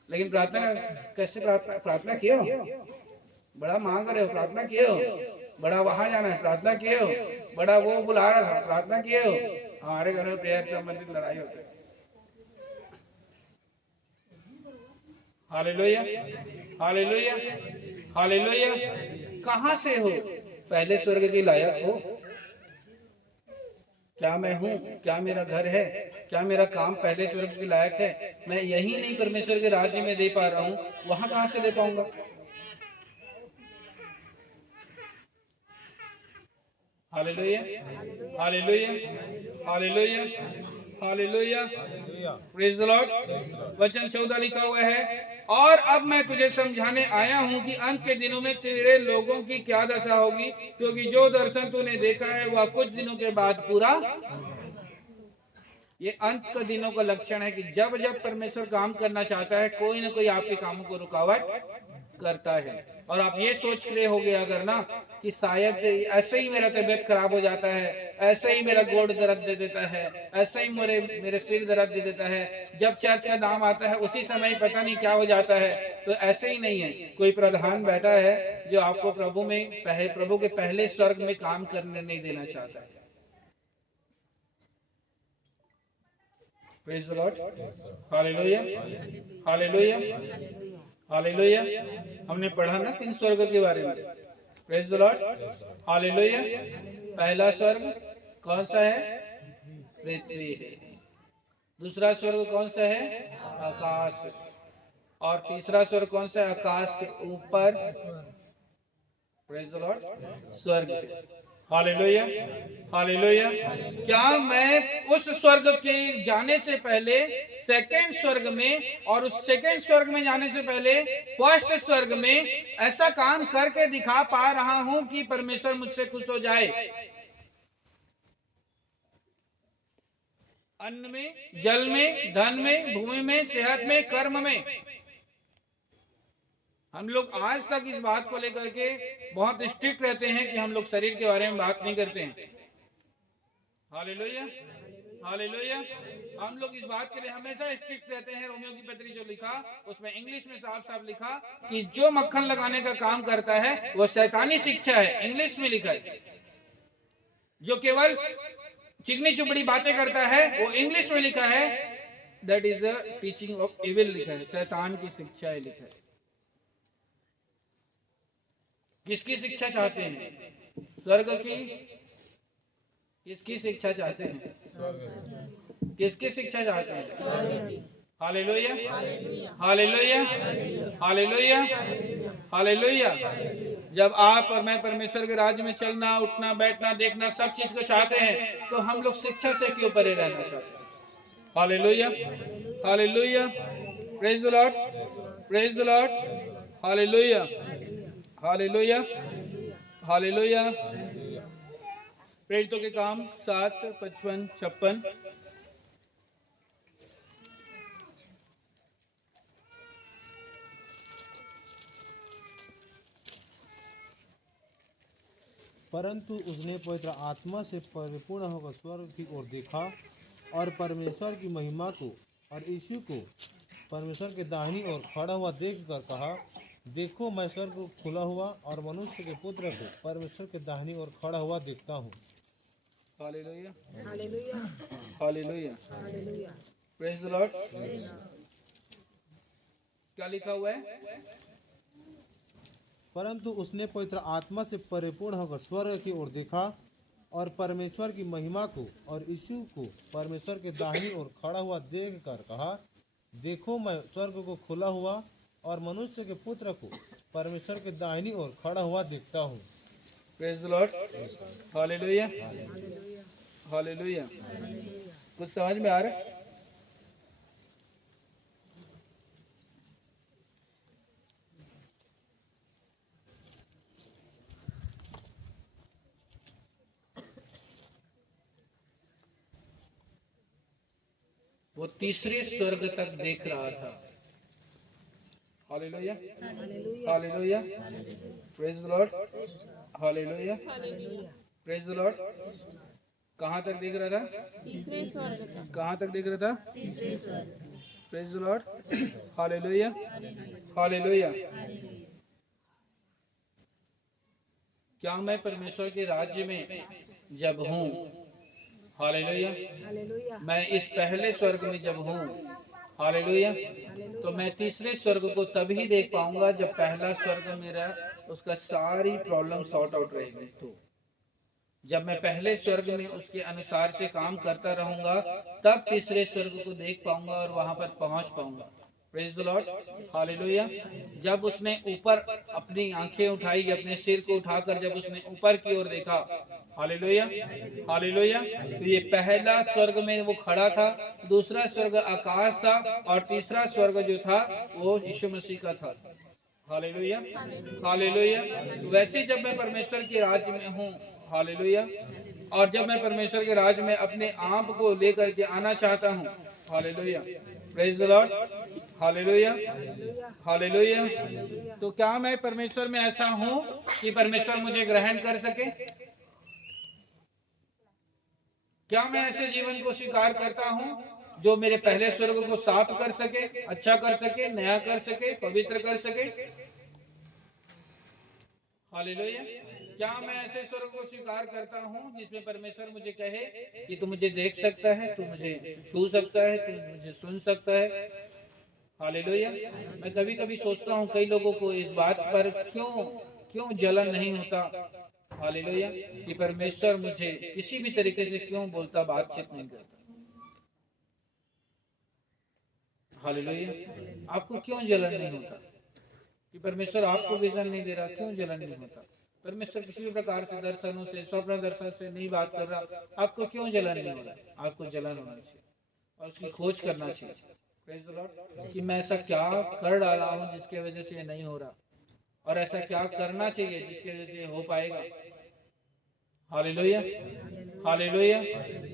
लेकिन प्रार्थना कैसे? प्रार्थना किए हो? बड़ा मांग रहे हो, प्रार्थना किए हो? बड़ा वहां जाना है, प्रार्थना किए हो? बड़ा वो बुला रहा था, प्रार्थना किए हो? हमारे घर में प्रेयर संबंधित लड़ाई होती है। Hallelujah, hallelujah, hallelujah. कहां से हो? पहले स्वर्ग के लायक हो? क्या मैं हूं? क्या मेरा घर है? क्या मेरा काम पहले स्वर्ग के लायक है? मैं यही नहीं परमेश्वर के राज्य में दे पा रहा हूं, वहां कहां से दे पाऊंगा? Hallelujah, hallelujah, hallelujah, hallelujah, praise the Lord. वचन 14 लिखा हुआ है, और अब मैं तुझे समझाने आया हूं कि अंत के दिनों में तेरे लोगों की क्या दशा होगी, क्योंकि जो दर्शन तूने देखा है वह कुछ दिनों के बाद पूरा। ये अंत के दिनों का लक्षण है कि जब जब परमेश्वर काम करना चाहता है, कोई ना कोई आपके कामों को रुकावट करता है। और आप ये सोच रहे होगे अगर ना कि शायद ऐसे ही मेरा तबीयत खराब हो जाता है, ऐसे ही मेरा गोड़ दर्द दे देता है, ऐसे ही मेरे सिर दर्द दे देता है, जब चर्च का नाम आता है उसी समय पता नहीं क्या हो जाता है। तो ऐसे ही नहीं है। कोई प्रधान बैठा है जो आपको प्रभु के पहले स्वर्ग में काम करने नहीं देना चाहता है। Praise the Lord, hallelujah, hallelujah, hallelujah. हमने पढ़ा ना 3 स्वर्ग के बारे में। Praise the Lord, hallelujah. पहला स्वर्ग कौन सा है? पृथ्वी है। दूसरा स्वर्ग कौन सा है? आकाश। और तीसरा स्वर्ग कौन सा है? आकाश के ऊपर, प्रेज द लॉर्ड, स्वर्ग। Hallelujah, hallelujah. क्या मैं उस स्वर्ग के जाने से पहले सेकंड स्वर्ग में, और उस सेकंड स्वर्ग में जाने से पहले फर्स्ट स्वर्ग में ऐसा काम करके दिखा पा रहा हूं कि परमेश्वर मुझसे खुश हो जाए? अन्न में, जल में, धन में, भूमि में, सेहत में, कर्म में। हम लोग आज तक इस बात को लेकर के बहुत स्ट्रिक्ट रहते हैं कि हम लोग शरीर के बारे में बात नहीं करते हैं। Hallelujah, hallelujah. हम लोग इस बात के लिए हमेशा स्ट्रिक्ट रहते हैं। रोमियो की पत्री जो लिखा उसमें इंग्लिश में साफ साफ लिखा कि जो मक्खन लगाने का काम करता है वो शैतानी शिक्षा है। इंग्लिश में लिखा है। जो केवल चिकनी चुपड़ी बातें करता है वो इंग्लिश में लिखा है, that is the teaching of evil लिखा है, शैतान की शिक्षा है लिखा है। किसकी शिक्षा चाहते हैं? स्वर्ग की? किसकी शिक्षा चाहते हैं? किसकी शिक्षा चाहते हैं? Hallelujah, hallelujah, hallelujah, hallelujah. जब आप और मैं परमेश्वर के राज्य में चलना, उठना, बैठना, देखना, सब चीज को चाहते हैं, तो हम लोग शिक्षा से क्यों परे रहना चाहते हैं? Hallelujah, hallelujah, praise the Lord, praise the Lord, hallelujah, hallelujah, hallelujah. प्रेरितों के काम 7:55-56। परंतु उसने पवित्र आत्मा से परिपूर्ण होकर स्वर्ग की ओर देखा और परमेश्वर की महिमा को और यीशु को परमेश्वर के दाहिनी ओर खड़ा हुआ देखकर कहा, देखो मैं स्वर्ग को खुला हुआ और मनुष्य के पुत्र को परमेश्वर के दाहिनी ओर खड़ा हुआ देखता हूँ। Hallelujah, hallelujah, hallelujah, hallelujah. Praise the Lord. क्या लिखा हुआ है? परंतु उसने पवित्र आत्मा से परिपूर्ण होकर स्वर्ग की ओर देखा और परमेश्वर की महिमा को और यीशु को परमेश्वर के दाहिनी ओर खड़ा हुआ देखकर कहा, देखो मैं स्वर्ग को खुला हुआ और मनुष्य के पुत्र को परमेश्वर के दाहिनी ओर खड़ा हुआ देखता हूँ। Praise the Lord, hallelujah, hallelujah. कुछ समझ में आ रहा है? वो तीसरे स्वर्ग तक देख रहा था। Hallelujah, hallelujah, praise the Lord, hallelujah, praise the Lord. कहाँ तक देख रहा था? तीसरे स्वर्ग तक। कहाँ तक देख रहा था? तीसरे स्वर्ग। Praise the Lord, hallelujah, hallelujah. क्या मैं परमेश्वर के राज्य में जब हूँ, हालेलुया, हालेलुया, मैं इस पहले स्वर्ग में जब हूँ, हालेलुया, तो मैं तीसरे स्वर्ग को तभी देख पाऊंगा जब पहला स्वर्ग मेरा उसका सारी प्रॉब्लम सॉर्ट आउट रहेगी। तो जब मैं पहले स्वर्ग में उसके अनुसार से काम करता रहूंगा तब तीसरे स्वर्ग को देख पाऊंगा और वहां पर पहुंच पाऊंगा। Praise the Lord, hallelujah. जब उसने ऊपर अपनी आंखें उठाई, अपने सिर को उठाकर जब उसने ऊपर की ओर देखा, हालेलुया, हालेलुया, तो ये पहला स्वर्ग में वो खड़ा था, दूसरा स्वर्ग आकाश था और तीसरा स्वर्ग जो था वो यीशु मसीह का था। Hallelujah, hallelujah. वैसे जब मैं परमेश्वर के राज्य में हूँ, हालेलुया, और जब मैं परमेश्वर के राज्य में अपने आप को लेकर के आना चाहता हूँ, hallelujah, praise the Lord, hallelujah, hallelujah, तो क्या मैं परमेश्वर में ऐसा हूँ कि परमेश्वर मुझे ग्रहण कर सके? क्या मैं ऐसे जीवन को स्वीकार करता हूँ जो मेरे पहले स्वर्ग को साफ कर सके, अच्छा कर सके, नया कर सके, पवित्र कर सके? हालेलुया। क्या मैं ऐसे स्वर्ग को स्वीकार करता हूँ जिसमें परमेश्वर मुझे कहे कि तू मुझे देख सकता है, तू मुझे छू सकता है, तू मुझे सुन सकता है? हालेलुया। मैं कभी कभी सोचता हूँ कई लोगों को इस बात पर क्यों जलन नहीं होता, हालेलुया, कि परमेश्वर मुझे किसी भी तरीके से क्यों बोलता, बातचीत नहीं करता। हालेलुया। आपको क्यों जलन नहीं होता कि परमेश्वर आपको विजन नहीं दे रहा? क्यों जलन नहीं होता? परमेश्वर किसी भी प्रकार से दर्शनों से, स्वप्न दर्शन से नहीं बात कर रहा, आपको क्यों जलन नहीं हो रहा? आपको जलन होना चाहिए और उसकी खोज करना चाहिए। Praise the Lord. कि मैं ऐसा क्या कर डाला हूँ जिसके वजह से ये नहीं हो रहा, और ऐसा क्या करना चाहिए जिसकी वजह से ये हो पाएगा। Hallelujah, hallelujah.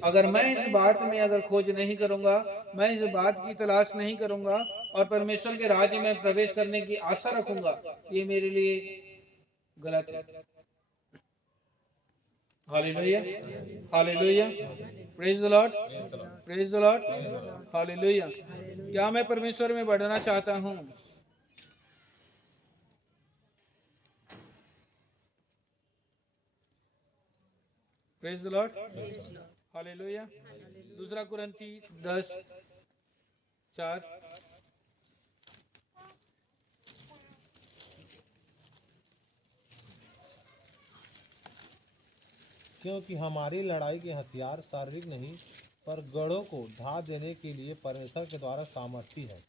अगर मैं इस बात में अगर खोज नहीं करूंगा, मैं इस बात की तलाश नहीं करूंगा और परमेश्वर के राज्य में प्रवेश करने की आशा रखूंगा, ये मेरे लिए गलत है। Hallelujah, hallelujah. Praise the Lord, praise the Lord, hallelujah. क्या मैं परमेश्वर में बढ़ना चाहता हूँ? Praise the Lord, hallelujah. दूसरा कुरिन्थी 10:4। क्योंकि हमारी लड़ाई के हथियार शारीरिक नहीं, पर गढ़ों को ढा देने के लिए परमेश्वर के द्वारा सामर्थी है।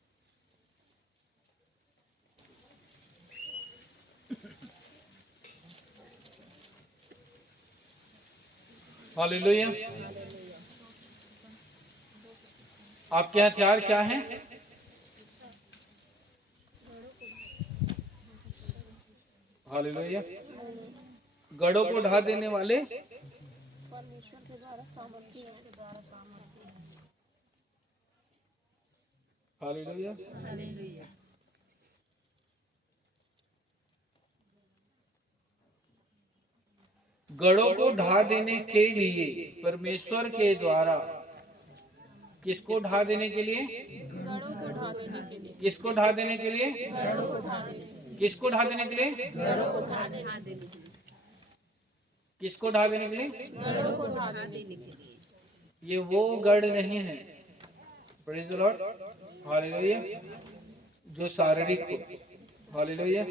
हालेलुया। आपके हथियार क्या हैं? हालेलुया। गढ़ों को ढा देने वाले परमेश्वर के द्वारा सामर्थी है। हालेलुया। गढ़ों को ढा देने के लिए परमेश्वर के द्वारा, किसको ढा देने के लिए? गढ़ों को ढा देने के लिए। किसको ढा देने के लिए? किसको ढा देने के लिए? किसको ढा देने के लिए? गढ़ों को ढा देने के लिए। ये वो गढ़ नहीं है, प्रेज़ द लॉर्ड, हालेलुया, जो शारीरिक हो। हालेलुया।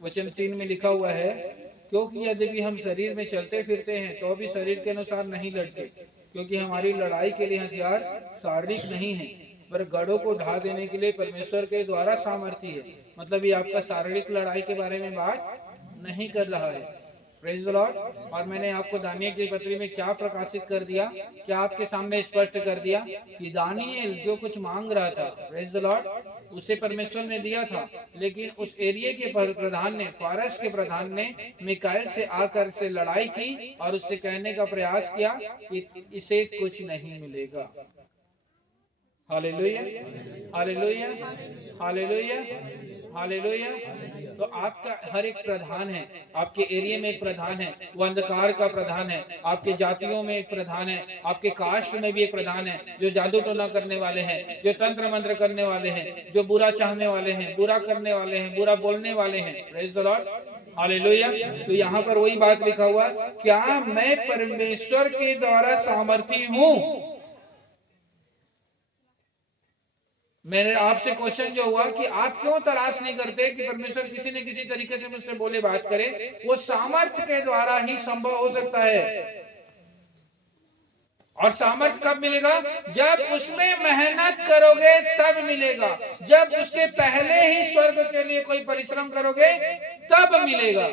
वचन 3 में लिखा हुआ है, क्योंकि यद्यपि हम शरीर में चलते फिरते हैं तो भी शरीर के अनुसार नहीं लड़ते, क्योंकि हमारी लड़ाई के लिए हथियार शारीरिक नहीं है, पर गढ़ों को ढा देने के लिए परमेश्वर के द्वारा सामर्थी है। मतलब ये आपका शारीरिक लड़ाई के बारे में बात नहीं कर रहा है। Praise the Lord. और मैंने आपको दानियेल की पत्री में क्या प्रकाशित कर दिया, क्या आपके सामने स्पष्ट कर दिया कि दानियेल जो कुछ मांग रहा था, प्रेज द लॉर्ड, उसे परमेश्वर ने दिया था, लेकिन उस एरिया के प्रधान ने, फारस के प्रधान ने मिकाएल से आकर से लड़ाई की और उससे कहने का प्रयास किया कि इसे कुछ नहीं मिलेगा। Hallelujah, hallelujah, hallelujah, hallelujah. तो आपका हर एक प्रधान है, आपके एरिया में एक प्रधान है, वो अंधकार का प्रधान है, आपके जातियों में एक प्रधान है, आपके कास्ट में भी एक प्रधान है, जो जादू टोना करने वाले हैं, जो तंत्र मंत्र करने वाले हैं, जो बुरा चाहने वाले हैं, बुरा करने वाले हैं, बुरा बोलने वाले हैं। Praise the Lord, hallelujah. तो यहाँ पर वही बात लिखा हुआ, क्या मैं परमेश्वर के द्वारा सामर्थी हूँ? मैंने आपसे क्वेश्चन जो हुआ कि आप क्यों तलाश नहीं करते कि परमेश्वर किसी न किसी तरीके से मुझसे बोले, बात करे? वो सामर्थ्य के द्वारा ही संभव हो सकता है। और सामर्थ्य कब मिलेगा? जब उसमें मेहनत करोगे तब मिलेगा। जब उसके पहले ही स्वर्ग के लिए कोई परिश्रम करोगे तब मिलेगा।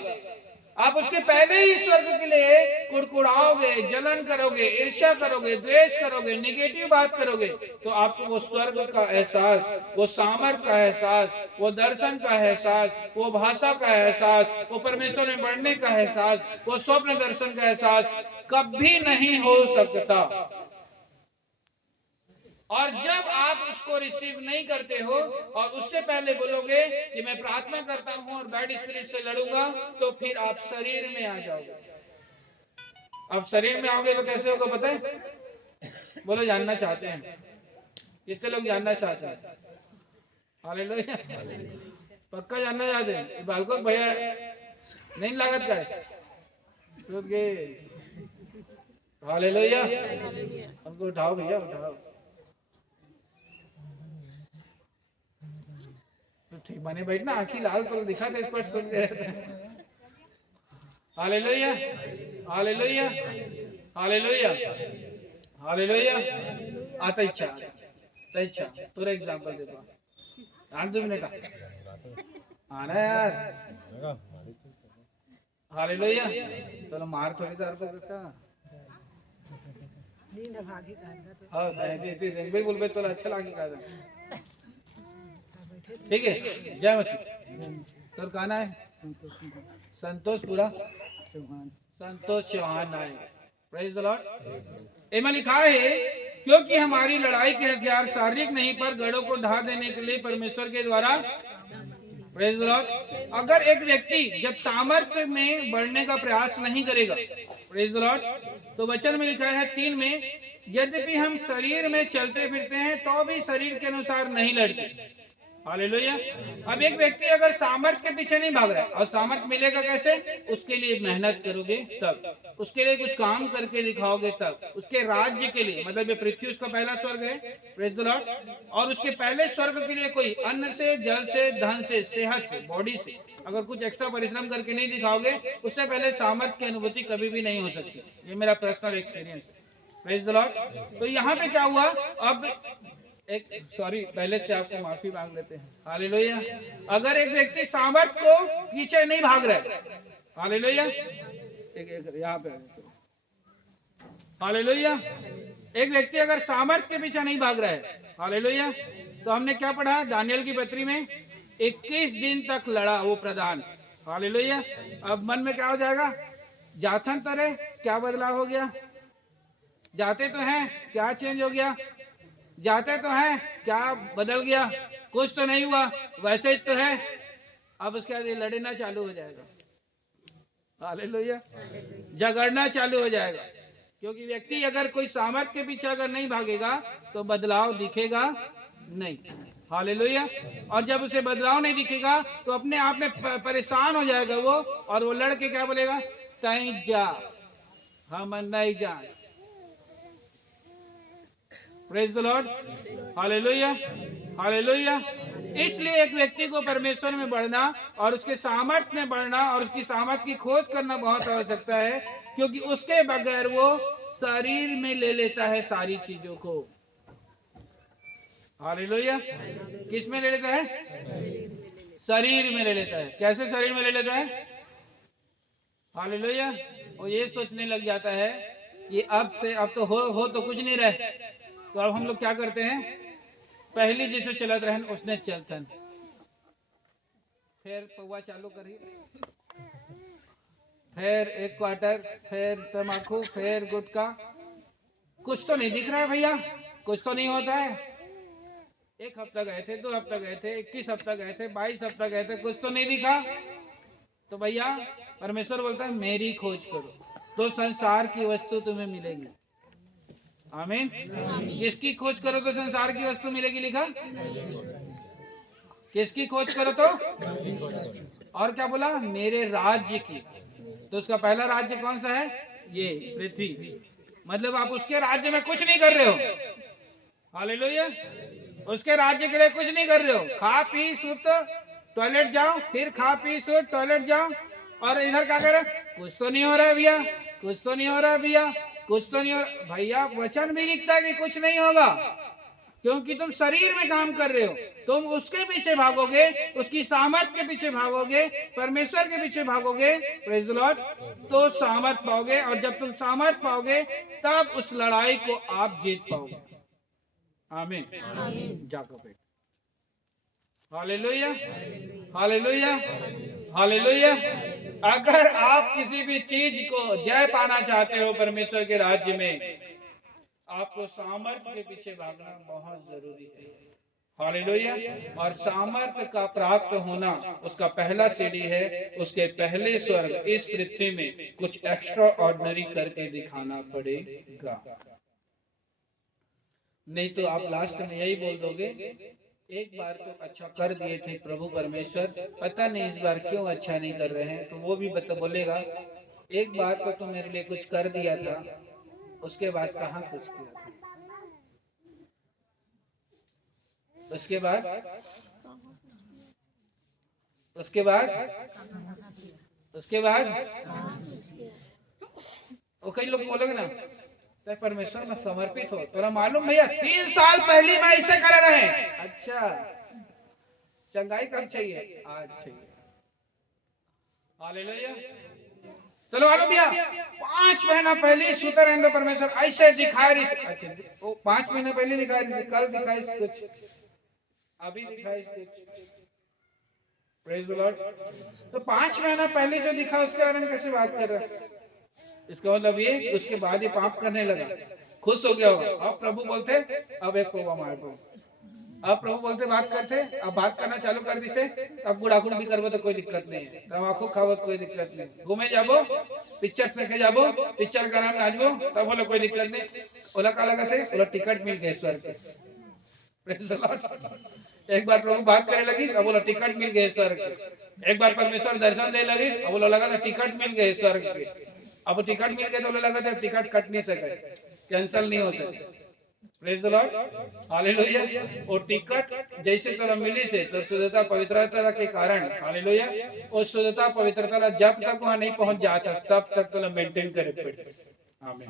आप उसके पहले ही स्वर्ग के लिए कुड़कुड़ाओगे, जलन करोगे, ईर्ष्या करोगे, द्वेष करोगे, निगेटिव बात करोगे, तो आपको वो स्वर्ग का एहसास, वो सामर्थ का एहसास, वो दर्शन का एहसास, वो भाषा का एहसास, वो परमेश्वर में बढ़ने का एहसास, वो स्वप्न दर्शन का एहसास कभी नहीं हो सकता। और जब आप उसको रिसीव नहीं करते हो और उससे पहले बोलोगे कि मैं प्रार्थना करता हूं और बैड स्पिरिट से लड़ूंगा, तो फिर आप शरीर में आ जाओगे। अब शरीर में आओगे तो कैसे होगा पता है? बोलो, जानना चाहते हैं? कितने लोग जानना चाहते हैं? हालेलुया, पक्का जानना चाहते हैं? बालको भैया नहीं लागत का है? हालेलुया, हमको उठाओ भैया, उठाओ। तो ठीक बने बैठना, आंखी लाल तो दिखा दे, स्पष्ट सुन के। Hallelujah, hallelujah, hallelujah, hallelujah. आता इच्छा तो अच्छा तुरा एग्जांपल देतो आन 2 मिनिट आना यार हालेलुया चलो मार थोड़ी देर को का हाँ भाई बोल तो अच्छा लगे का ठीक है जय मसीह तो कहना है संतोष चौहान आए प्रेज द लॉर्ड इनमें लिखा है क्योंकि हमारी लड़ाई के हथियार शारीरिक नहीं पर गढ़ों को ढा देने के लिए परमेश्वर के द्वारा प्रेज द लॉर्ड। अगर एक व्यक्ति जब सामर्थ्य में बढ़ने का प्रयास नहीं करेगा प्रेज द लॉर्ड तो वचन में लिखा है 3 में यद्यपि हम शरीर में चलते फिरते हैं तो भी शरीर के अनुसार नहीं लड़ते हालेलुया। अब एक व्यक्ति अगर सामर्थ्य के पीछे नहीं भाग रहा है और सामर्थ्य मिलेगा कैसे उसके लिए मेहनत करोगे तब उसके लिए कुछ काम करके दिखाओगे तब उसके राज्य के लिए मतलब ये पृथ्वी उसका पहला स्वर्ग है प्रेज द लॉर्ड और उसके पहले स्वर्ग के लिए कोई अन्न से जल से धन से सेहत से बॉडी से अगर कुछ एक्स्ट्रा परिश्रम करके नहीं दिखाओगे उससे पहले सामर्थ्य की अनुभूति कभी भी नहीं हो सकती। ये मेरा पर्सनल एक्सपीरियंस है प्रेज द लॉर्ड। तो यहाँ पे क्या हुआ अब एक सॉरी पहले से आपको माफी मांग लेते हैं हालेलुया। अगर एक व्यक्ति सामर्थ्य को पीछे नहीं भाग रहा है हालेलुया यहाँ पे हालेलुया एक व्यक्ति अगर सामर्थ्य के पीछे नहीं भाग रहा है हालेलुया तो हमने क्या पढ़ा दानियल की पत्री में 21 दिन तक लड़ा वो प्रधान हालेलुया। अब मन में क्या हो जाएगा जाथन तरह क्या बदलाव हो गया जाते तो हैं क्या चेंज हो गया जाते तो हैं क्या बदल गया कुछ तो नहीं हुआ वैसे ही तो है। अब उसके बाद ये लड़ना चालू हो जाएगा हालेलुया झगड़ना चालू हो जाएगा क्योंकि व्यक्ति अगर कोई सामर्थ्य के पीछे अगर नहीं भागेगा तो बदलाव दिखेगा नहीं हालेलुया। और जब उसे बदलाव नहीं दिखेगा तो अपने आप में परेशान हो जाएगा वो और वो लड़के क्या बोलेगा तई जा हम नहीं जा praise the Lord hallelujah hallelujah. इसलिए एक व्यक्ति को परमेश्वर में बढ़ना और उसके सामर्थ्य में बढ़ना और उसकी सामर्थ्य की खोज करना बहुत आवश्यकता है क्योंकि उसके बगैर वो शरीर में ले लेता है सारी चीजों को हालेलुया। किस में ले लेता है शरीर में ले लेता है। कैसे शरीर में ले लेता है हालेलुया। और ये सोचने लग जाता है कि अब तो हो तो कुछ नहीं रहे तो अब हम लोग क्या करते हैं पहली जिसे चलत रहन उसने चलतन फिर पौवा चालू करिए फिर एक क्वार्टर फिर तम्बाकू फिर गुटखा कुछ तो नहीं दिख रहा है भैया कुछ तो नहीं होता है। 1 हफ्ता गए थे 2 हफ्ता गए थे 21 हफ्ता गए थे 22 हफ्ता गए थे कुछ तो नहीं दिखा तो भैया परमेश्वर बोलता है मेरी खोज करो तो संसार की वस्तु तुम्हें मिलेगी आमीन। किसकी खोज करो तो संसार की वस्तु मिलेगी लिखा किसकी खोज करो तो और क्या बोला मेरे राज्य की। तो उसका पहला राज्य कौन सा है ये पृथ्वी मतलब आप उसके राज्य में कुछ नहीं कर रहे हो हालेलुया। उसके राज्य के लिए कुछ नहीं कर रहे हो खा पी सुत टॉयलेट जाओ फिर खा पी सुत टॉयलेट जाओ और इधर क्या करे कुछ तो नहीं हो रहा है भैया कुछ तो नहीं हो रहा है भैया कुछ तो नहीं हो भैया वचन भी लिखता है कि कुछ नहीं होगा क्योंकि तुम शरीर में काम कर रहे हो तुम उसके पीछे भागोगे उसकी सामर्थ्य के पीछे भागोगे परमेश्वर के पीछे भागोगे प्रेज द लॉर्ड तो सामर्थ्य पाओगे और जब तुम सामर्थ्य पाओगे तब उस लड़ाई को आप जीत पाओगे आमीन जाकर हालेलुया हालेलुया हालेलुया। अगर आप किसी भी चीज को जय पाना चाहते हो परमेश्वर के राज्य में आपको सामर्थ्य के पीछे भागना बहुत जरूरी है हालेलुया। और सामर्थ्य का प्राप्त होना उसका पहला सीढ़ी है उसके पहले स्वर्ग इस पृथ्वी में कुछ एक्स्ट्रा ऑर्डिनरी करके दिखाना पड़ेगा नहीं तो आप लास्ट में यही बोल दोगे एक बार तो अच्छा कर दिए थे प्रभु परमेश्वर पता नहीं इस बार क्यों अच्छा नहीं कर रहे हैं तो वो भी बोलेगा एक बार तो तुम मेरे लिए कुछ कर दिया था उसके बाद कहाँ कुछ किया था उसके बाद वो कई लोग बोलोगे ना तो परमेश्वर में समर्पित हो। तो मालूम भैया 3 साल पहले मैं ऐसे कर रहे हैं। अच्छा, चंगाई कब चाहिए? आज चाहिए। हालेलुया। चलो मालूम भैया 5 महीना पहले सुते रहेंगे परमेश्वर ऐसे दिखाई रही। अच्छा, वो 5 महीना पहले दिखाई रही, कल दिखाई कुछ, अभी दिखाई कुछ। Praise the Lord. तो 5 महीना पहले जो दिखा उसके बारे में कैसे बात कर रहा है? इसका मतलब ये उसके बाद ये पाप करने लगा, खुश हो गया होगा। अब प्रभु बोलते अब एक कोबा मार दो। अब प्रभु बोलते बात करते, अब बात करना चालू कर दी से, अब गुड़ाखुड़ भी करबो तो कोई दिक्कत नहीं है, तम्बाकू खाबो तो कोई दिक्कत नहीं, घूमे जाबो, पिक्चर देखे जाबो, पिक्चर गाना नाचबो, तब बोले कोई दिक्कत नहीं। ओला का लगा थे, ओला टिकट मिल गए स्वर्ग के। Praise the Lord. एक बार प्रभु बात करने लगी, अब बोला टिकट मिल गए स्वर्ग के। एक बार परमेश्वर दर्शन दे लगी, अब बोला लगा था टिकट मिल गए स्वर्ग के। अब टिकट मिल गए तो लगा था टिकट कट नहीं सके, कैंसिल नहीं हो सके। Praise the Lord. हालेलुया। और टिकट जैसे तरह मिली से तो शुद्धता पवित्रता के कारण, हालेलुया, और शुद्धता पवित्रता जब तक वहां नहीं पहुंच जाता तब तक तो मेंटेन करे पड़े। आमीन।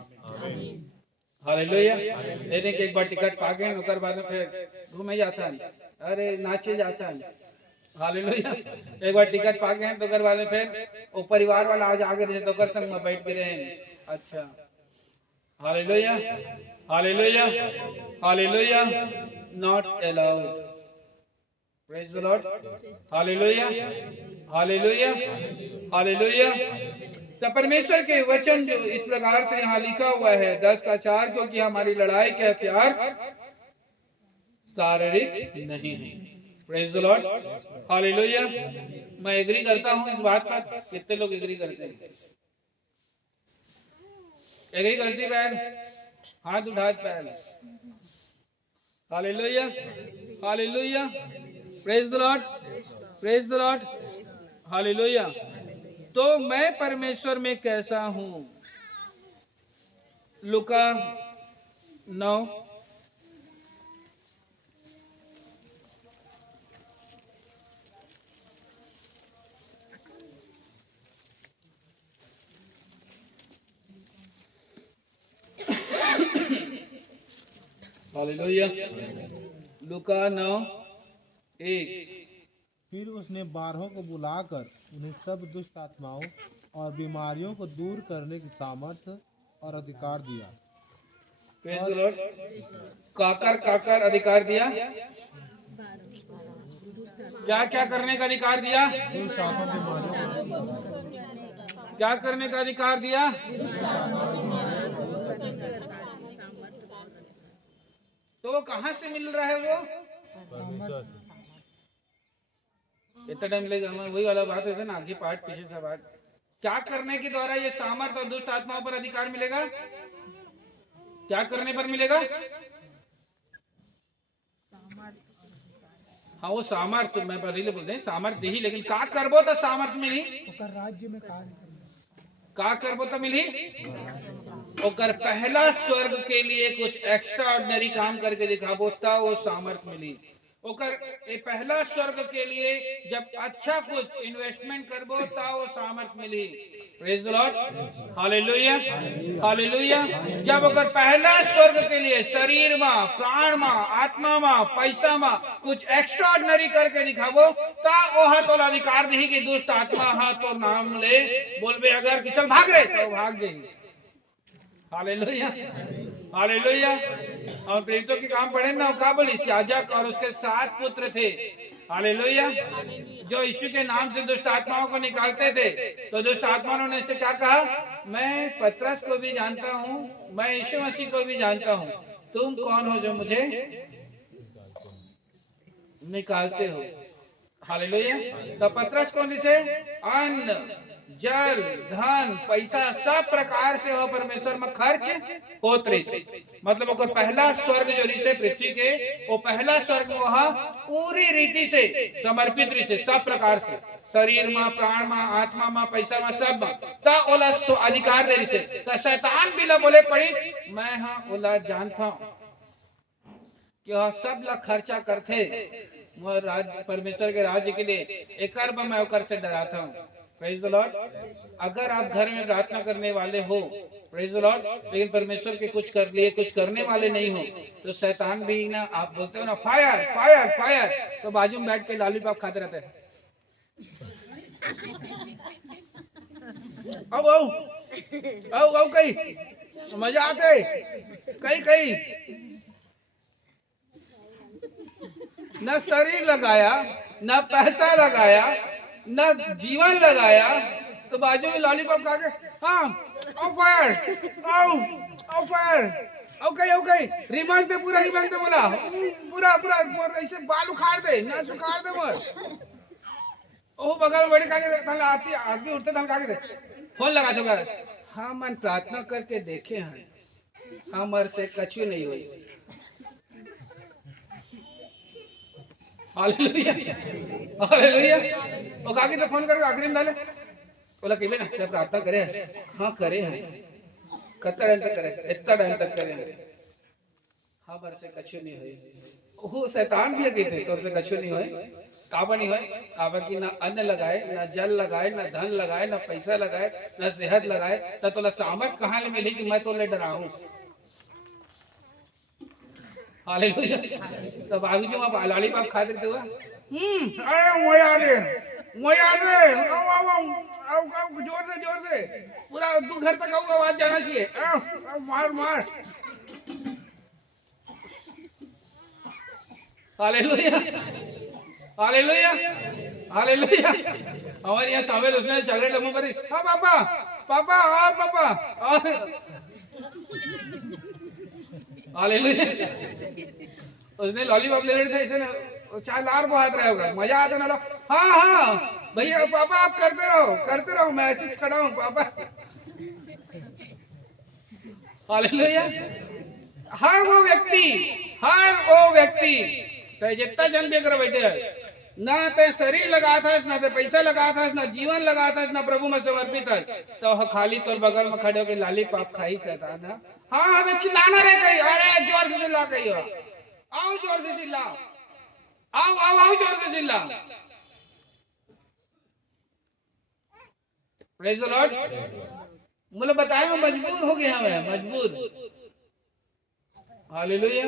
हालेलुया। लेकिन एक बार टिकट पा गए ओकर बाद में फिर घूमे जाता है, अरे नाचे जाता है। हालेलुया। एक बार टिकट पा गए तो ओकर बाद में फिर वो परिवार वाला आज आगे रहे तो ओकर संग में बैठ के रहे। अच्छा, hallelujah, hallelujah, hallelujah. Not allowed. Praise the Lord. Hallelujah, hallelujah, hallelujah. तो परमेश्वर के वचन जो इस प्रकार से यहाँ लिखा हुआ है 10:4, क्योंकि हमारी लड़ाई के हथियार शारीरिक नहीं है। Praise the Lord. हालेलुया। मैं एग्री करता हूँ इस बात पर। कितने लोग एग्री करते हैं? एग्री करती बहन? हाथ उठा पहले। Hallelujah, hallelujah. Praise the Lord, praise the Lord. Hallelujah. तो मैं परमेश्वर में कैसा हूं? लूका 9 हालेलुया। लूका 9:1। फिर उसने 12 को बुलाकर उन्हें सब दुष्ट आत्माओं और बीमारियों को दूर करने की सामर्थ्य और अधिकार दिया। Praise the Lord. काकर अधिकार दिया? क्या क्या करने का अधिकार दिया? दुष्ट आत्मा बीमारियों को क्या करने का अधिकार दिया? तो वो कहां से मिल रहा है? वो इतना टाइम लगेगा, हमें वही वाला बात होता है ना, आगे पार्ट पीछे से बात। क्या करने के द्वारा ये सामर्थ्य और दुष्ट आत्माओं पर अधिकार मिलेगा? क्या करने पर मिलेगा? हाँ, वो सामर्थ्य मैं पहले बोलते हैं सामर्थ्य ही, लेकिन का करबो तो सामर्थ्य मिली। राज्य में का करबो तो मिली। ओकर पहला स्वर्ग के लिए कुछ एक्स्ट्रा ऑर्डिनरी काम करके दिखाबो तब वो सामर्थ्य मिली। ओकर ये पहला स्वर्ग के लिए जब अच्छा कुछ इन्वेस्टमेंट करबो तब वो सामर्थ्य मिली। Praise the Lord. Hallelujah, hallelujah. जब ओकर पहला स्वर्ग के लिए शरीर में, प्राण में, आत्मा में, पैसा में कुछ एक्स्ट्रा ऑर्डिनरी करके दिखाबो तब ओहा तो अधिकार दी कि दुष्ट आत्मा हा तो नाम ले बोलबे अगर कि चल भाग रे तो भाग जाएगी। Hallelujah, hallelujah. और प्रेरितों के काम पढ़े ना, का बोली याजक और उसके 7 पुत्र थे। हालेलुया। जो यीशु के नाम से दुष्ट आत्माओं को निकालते थे, तो दुष्ट आत्माओं ने इससे क्या कहा? मैं पतरस को भी जानता हूँ, मैं यीशु मसीह को भी जानता हूँ, तुम कौन हो जो मुझे निकालते हो? हालेलुया। तो पतरस कौन से? अन्न, जल, धन, पैसा सब प्रकार से हो परमेश्वर में खर्च होत रही से। मतलब वो पहला स्वर्ग जो रिसे पृथ्वी के, वो पहला स्वर्ग वो पूरी रीति से समर्पित रही से, सब प्रकार से, शरीर में, प्राण में, आत्मा में, पैसा में, सब में ता ओला अधिकार दे रही से। तो शैतान भी ला बोले पड़ी मैं हाँ ओला जानता हूँ कि वह सब ला खर्चा करते राज्य परमेश्वर के राज्य के लिए, एक मैं ओकर से डराता हूँ। Praise the Lord. अगर आप घर में प्रार्थना करने वाले हो प्रेज द लॉर्ड। लेकिन परमेश्वर के कुछ कर लिए कुछ करने वाले नहीं हो तो शैतान भी ना, आप बोलते हो ना फायर फायर फायर, तो बाजू में बैठ के लॉलीपॉप खाते रहते हैं। अब कहीं मजा आते कहीं कहीं न शरीर लगाया, न पैसा लगाया, न जीवन लगाया, तो बाजू में लॉलीपॉप खा के हाँ आओ फायर आओ फायर आओ कहीं रिमल दे, पूरा रिमल दे बोला, पूरा पूरा ऐसे बाल उखाड़ दे, नाच उखाड़ दे मत। ओह बगल में बैठ के आती आदमी उठते धन खा के फोन लगा चुका है। हाँ मन प्रार्थना करके देखे हैं, हमार से कछु नहीं हुई। Hallelujah hallelujah. और काकी तो फोन करके आखिरी में डाले बोला कि ना क्या प्रार्थना करे? हाँ करे हैं, कितना टाइम तक करे? इतना टाइम तक करे हैं। हमार से कछु नहीं हुई। वो शैतान भी अगे थे तो से कछु नहीं हुई। काबा नहीं हुई, काबा की ना अन्न लगाए, ना जल लगाए, ना धन लगाए, ना पैसा लगाए, ना सेहत लगाए, तो तोला सामर्थ कहाँ ले मिली कि मैं तो ले डराऊं। हालेलुया। तब आगे जो आप लॉलीपॉप खाते थे हुआ अरे मोया रे आओ जोर से पूरा दू घर तक आवाज जाना चाहिए। आओ मार मार। Hallelujah hallelujah hallelujah. हमारे यहाँ शामिल उसने चॉकलेट लम्बो पर हाँ पापा पापा हाँ पापा हालेलुया। उसने लॉलीपॉप ले रहे थे ऐसे ना, चाहे लार बहुत रहे होगा, मजा आता ना। हाँ हाँ भैया पापा आप करते रहो मैं ऐसे खड़ा हूँ पापा। हालेलुया। हर वो व्यक्ति तो जितना जन भी कर बैठे है ना ते शरीर लगा था, ना ते पैसा लगा था, ना जीवन लगा था, ना प्रभु में समर्पित है, तो खाली तोर बगल में खड़े होकर लॉलीपॉप खाई शैतान। हाँ तो चिल्लाना रे कहीं, अरे जोर से चिल्ला कहीं, आओ जोर से चिल्ला, आओ जोर से चिल्ला। Praise the Lord. मुझे बताया मैं मजबूर हो गया, मैं मजबूर। Hallelujah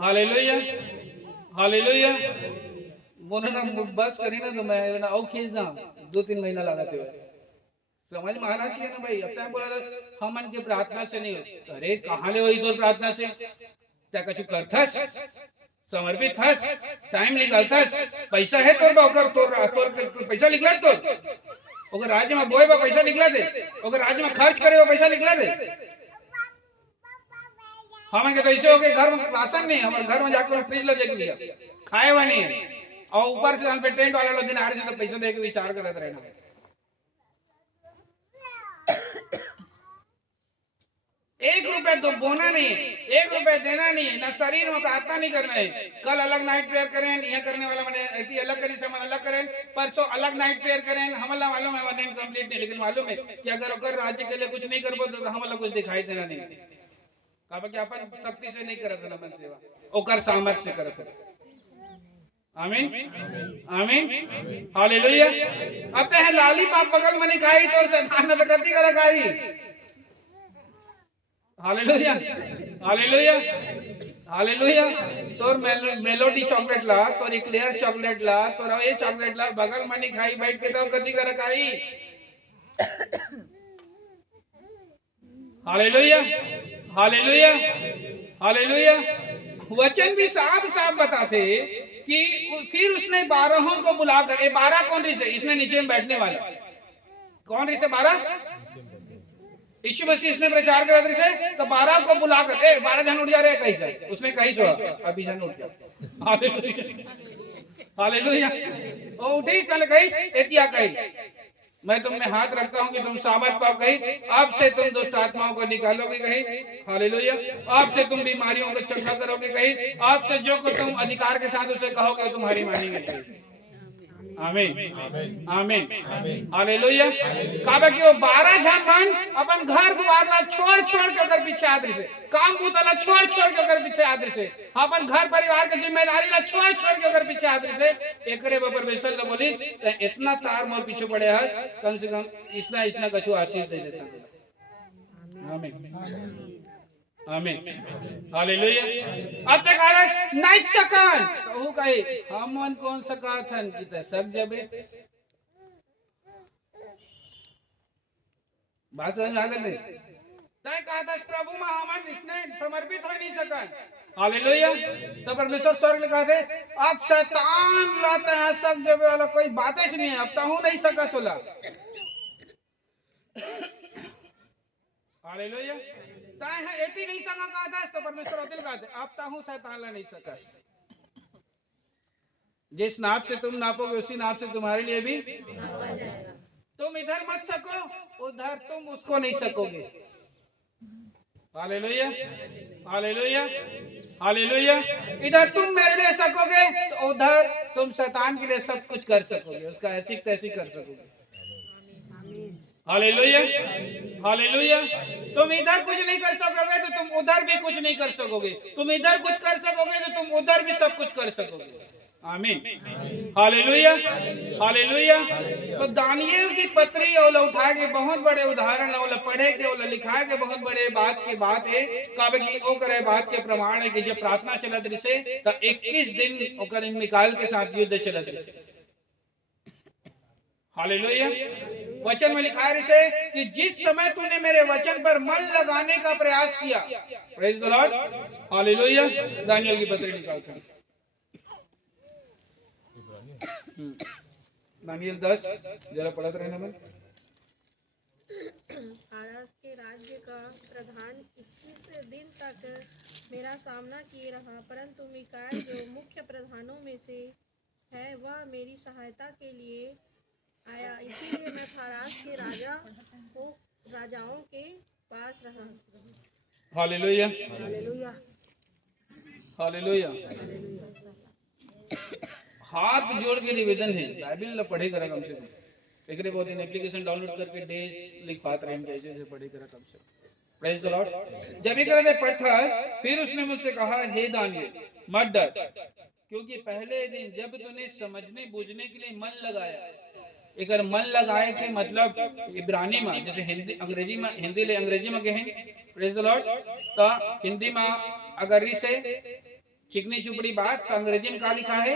hallelujah hallelujah. बोले ना बस करी ना तो मैं ना और खींचना 2-3 महीना लगाते हुए समझ में आना चाहिए ना भाई। अब तक बोला था हम मन के प्रार्थना से नहीं होती। अरे कहाँ ले हुई तो प्रार्थना से क्या कछु करथस, समर्पित थस, टाइम निकालथस, पैसा है तोर बा तोर पैसा निकला तो अगर राज्य में बोए बा पैसा निकला दे, अगर राज्य में खर्च करे वो पैसा निकला दे। हम के तो ऐसे हो गए घर में राशन नहीं, हमारे घर में जाकर फ्रिज लो देख लिया खाए हुआ नहीं और ऊपर से हम पे टेंट वाले लोग दिन आ रहे से तो पैसा दे के विचार करते रहना। 1 रुपए तो बोना नहीं है, 1 रुपए देना नहीं है, ना शरीर में प्रार्थना नहीं करना है। कल अलग नाइट प्रेयर करें, यह करने वाला मैंने अलग करी से अलग करें, परसों अलग नाइट प्रेयर करें। हमारा मालूम है वन कंप्लीट नहीं, लेकिन मालूम है कि अगर राज्य के लिए कुछ नहीं कर पाते तो हमारा कुछ दिखाई देना नहीं। कि अपन शक्ति से नहीं करते ना, अपन सेवा ओकर सामर्थ्य से करते। आमीन आमीन हालेलुया। अब तो है लॉलीपॉप बगल में नहीं खाई तो शैतान ने गति कर खाई। Hallelujah hallelujah hallelujah. तोर मेलोडी चॉकलेट ला, तोर इक्लेयर चॉकलेट ला, तोर ये चॉकलेट ला बगल में नहीं खाई बैठ के तो गति कर खाई। Hallelujah hallelujah hallelujah. वचन भी साफ साफ बताते कि फिर उसने 12 को बुलाकर, 12 कौन रिसे? इसने नीचे में बैठने वाला कौन रिसे? 12 यीशु मसीह इसने प्रचार करा रिसे तो 12 को बुलाकर 12 जन उठ जा रहे कहीं जाए, उसने कहीं सो अभी जन उठ गया। Hallelujah hallelujah. वो उठे पहले कहीं एतिया कहीं मैं तुम में हाथ रखता हूं कि तुम सामर्थ पाओ कहीं, अब से तुम दुष्ट आत्माओं को निकालोगे कहीं। हालेलुया। अब से तुम बीमारियों को चंगा करोगे कहीं, अब से जो को तुम अधिकार के साथ उसे कहोगे तुम्हारी मानेंगे कहीं। आमीन आमीन हालेलुया। काबा कि वो 12 जन मन अपन घर द्वार ला छोड़ के कर पीछे आदर से, काम बूता छोड़ के कर पीछे आदर से, अपन घर परिवार के जिम्मेदारी ला छोड़ के कर पीछे आदर से एकरे बपर बेसल ला बोली इतना तार मोर पीछे पड़े हस, कम से कम इसना कछु आशीष दे देता। आमीन आमीन हालेलुया। अब तक आलस नहीं सकन तो वो कहे हम मन कौन सकत हन कि त सब जबे बात समझ आ गई। तय कहा था प्रभु में हम इसने समर्पित हो नहीं सकन। हालेलुया। तो परमेश्वर स्वर्ग में कहते अब शैतान लाता है सब जबे वाला कोई बात ही नहीं है, अब तो हूं नहीं सका सोला। हालेलुया। ताय है एती नहीं सका कहा था तो परमेश्वर होतिल कहते अब तो हूं शैतान ला नहीं सकस। जिस नाप से तुम नापोगे उसी नाप से तुम्हारे लिए भी नापा जाएगा। तुम इधर मत सको उधर तुम उसको नहीं सकोगे। Hallelujah hallelujah hallelujah. इधर तुम मेरे लिए सकोगे तो उधर तुम शैतान के लिए सब कुछ कर सकोगे, उसका ऐसी तैसी कर सकोगे। Hallelujah hallelujah. तुम इधर कुछ नहीं कर सकोगे तो तुम उधर भी कुछ नहीं कर सकोगे, तुम इधर कुछ कर सकोगे तो तुम उधर भी सब कुछ कर सकोगे। आमीन हालेलुया हालेलुया। तो दानियेल की पत्री ओला उठा के बहुत बड़े उदाहरण ओला पढ़े के ओला लिखा के बहुत बड़े बात की बात है काबे की ओ करे बात के प्रमाण है कि जब प्रार्थना चलत रिसे तो 21 दिन ओकर मिकाएल के साथ युद्ध चलत रिसे। हालेलुया। वचन में लिखा है कि जिस समय तूने मेरे वचन पर मन लगाने का प्रयास किया, praise the Lord hallelujah. Daniel की पत्री निकालते हैं दानियेल 10 जरा पढ़ते रहना में। आरास के राज्य का प्रधान 21 दिन तक मेरा सामना किए रहा, परंतु मिकाएल जो मुख्य प्रधानों में से है वह मेरी सहायता के लिए आया, इसीलिए मैं फारास के राजाओं के पास रहा। Hallelujah hallelujah. हाथ जोड़ के निवेदन है बाइबल पढ़े करा कम से कम। एक बहुत एप्लीकेशन डाउनलोड करके डेज लिख पाते रहे कैसे से पढ़े करा कम से कम। Praise the Lord. जब ये करे पढ़थस फिर उसने मुझसे कहा हे दानियेल मत डर, क्योंकि पहले दिन जब तूने समझने बूझने के लिए मन लगाया। एक मन लगाए के मतलब इब्रानी में जैसे हिंदी अंग्रेजी में हिंदी ले अंग्रेजी में कहें प्रेज द लॉर्ड, तो हिंदी में अगर इसे चिकनी चुपड़ी बात तो अंग्रेजी में क्या लिखा है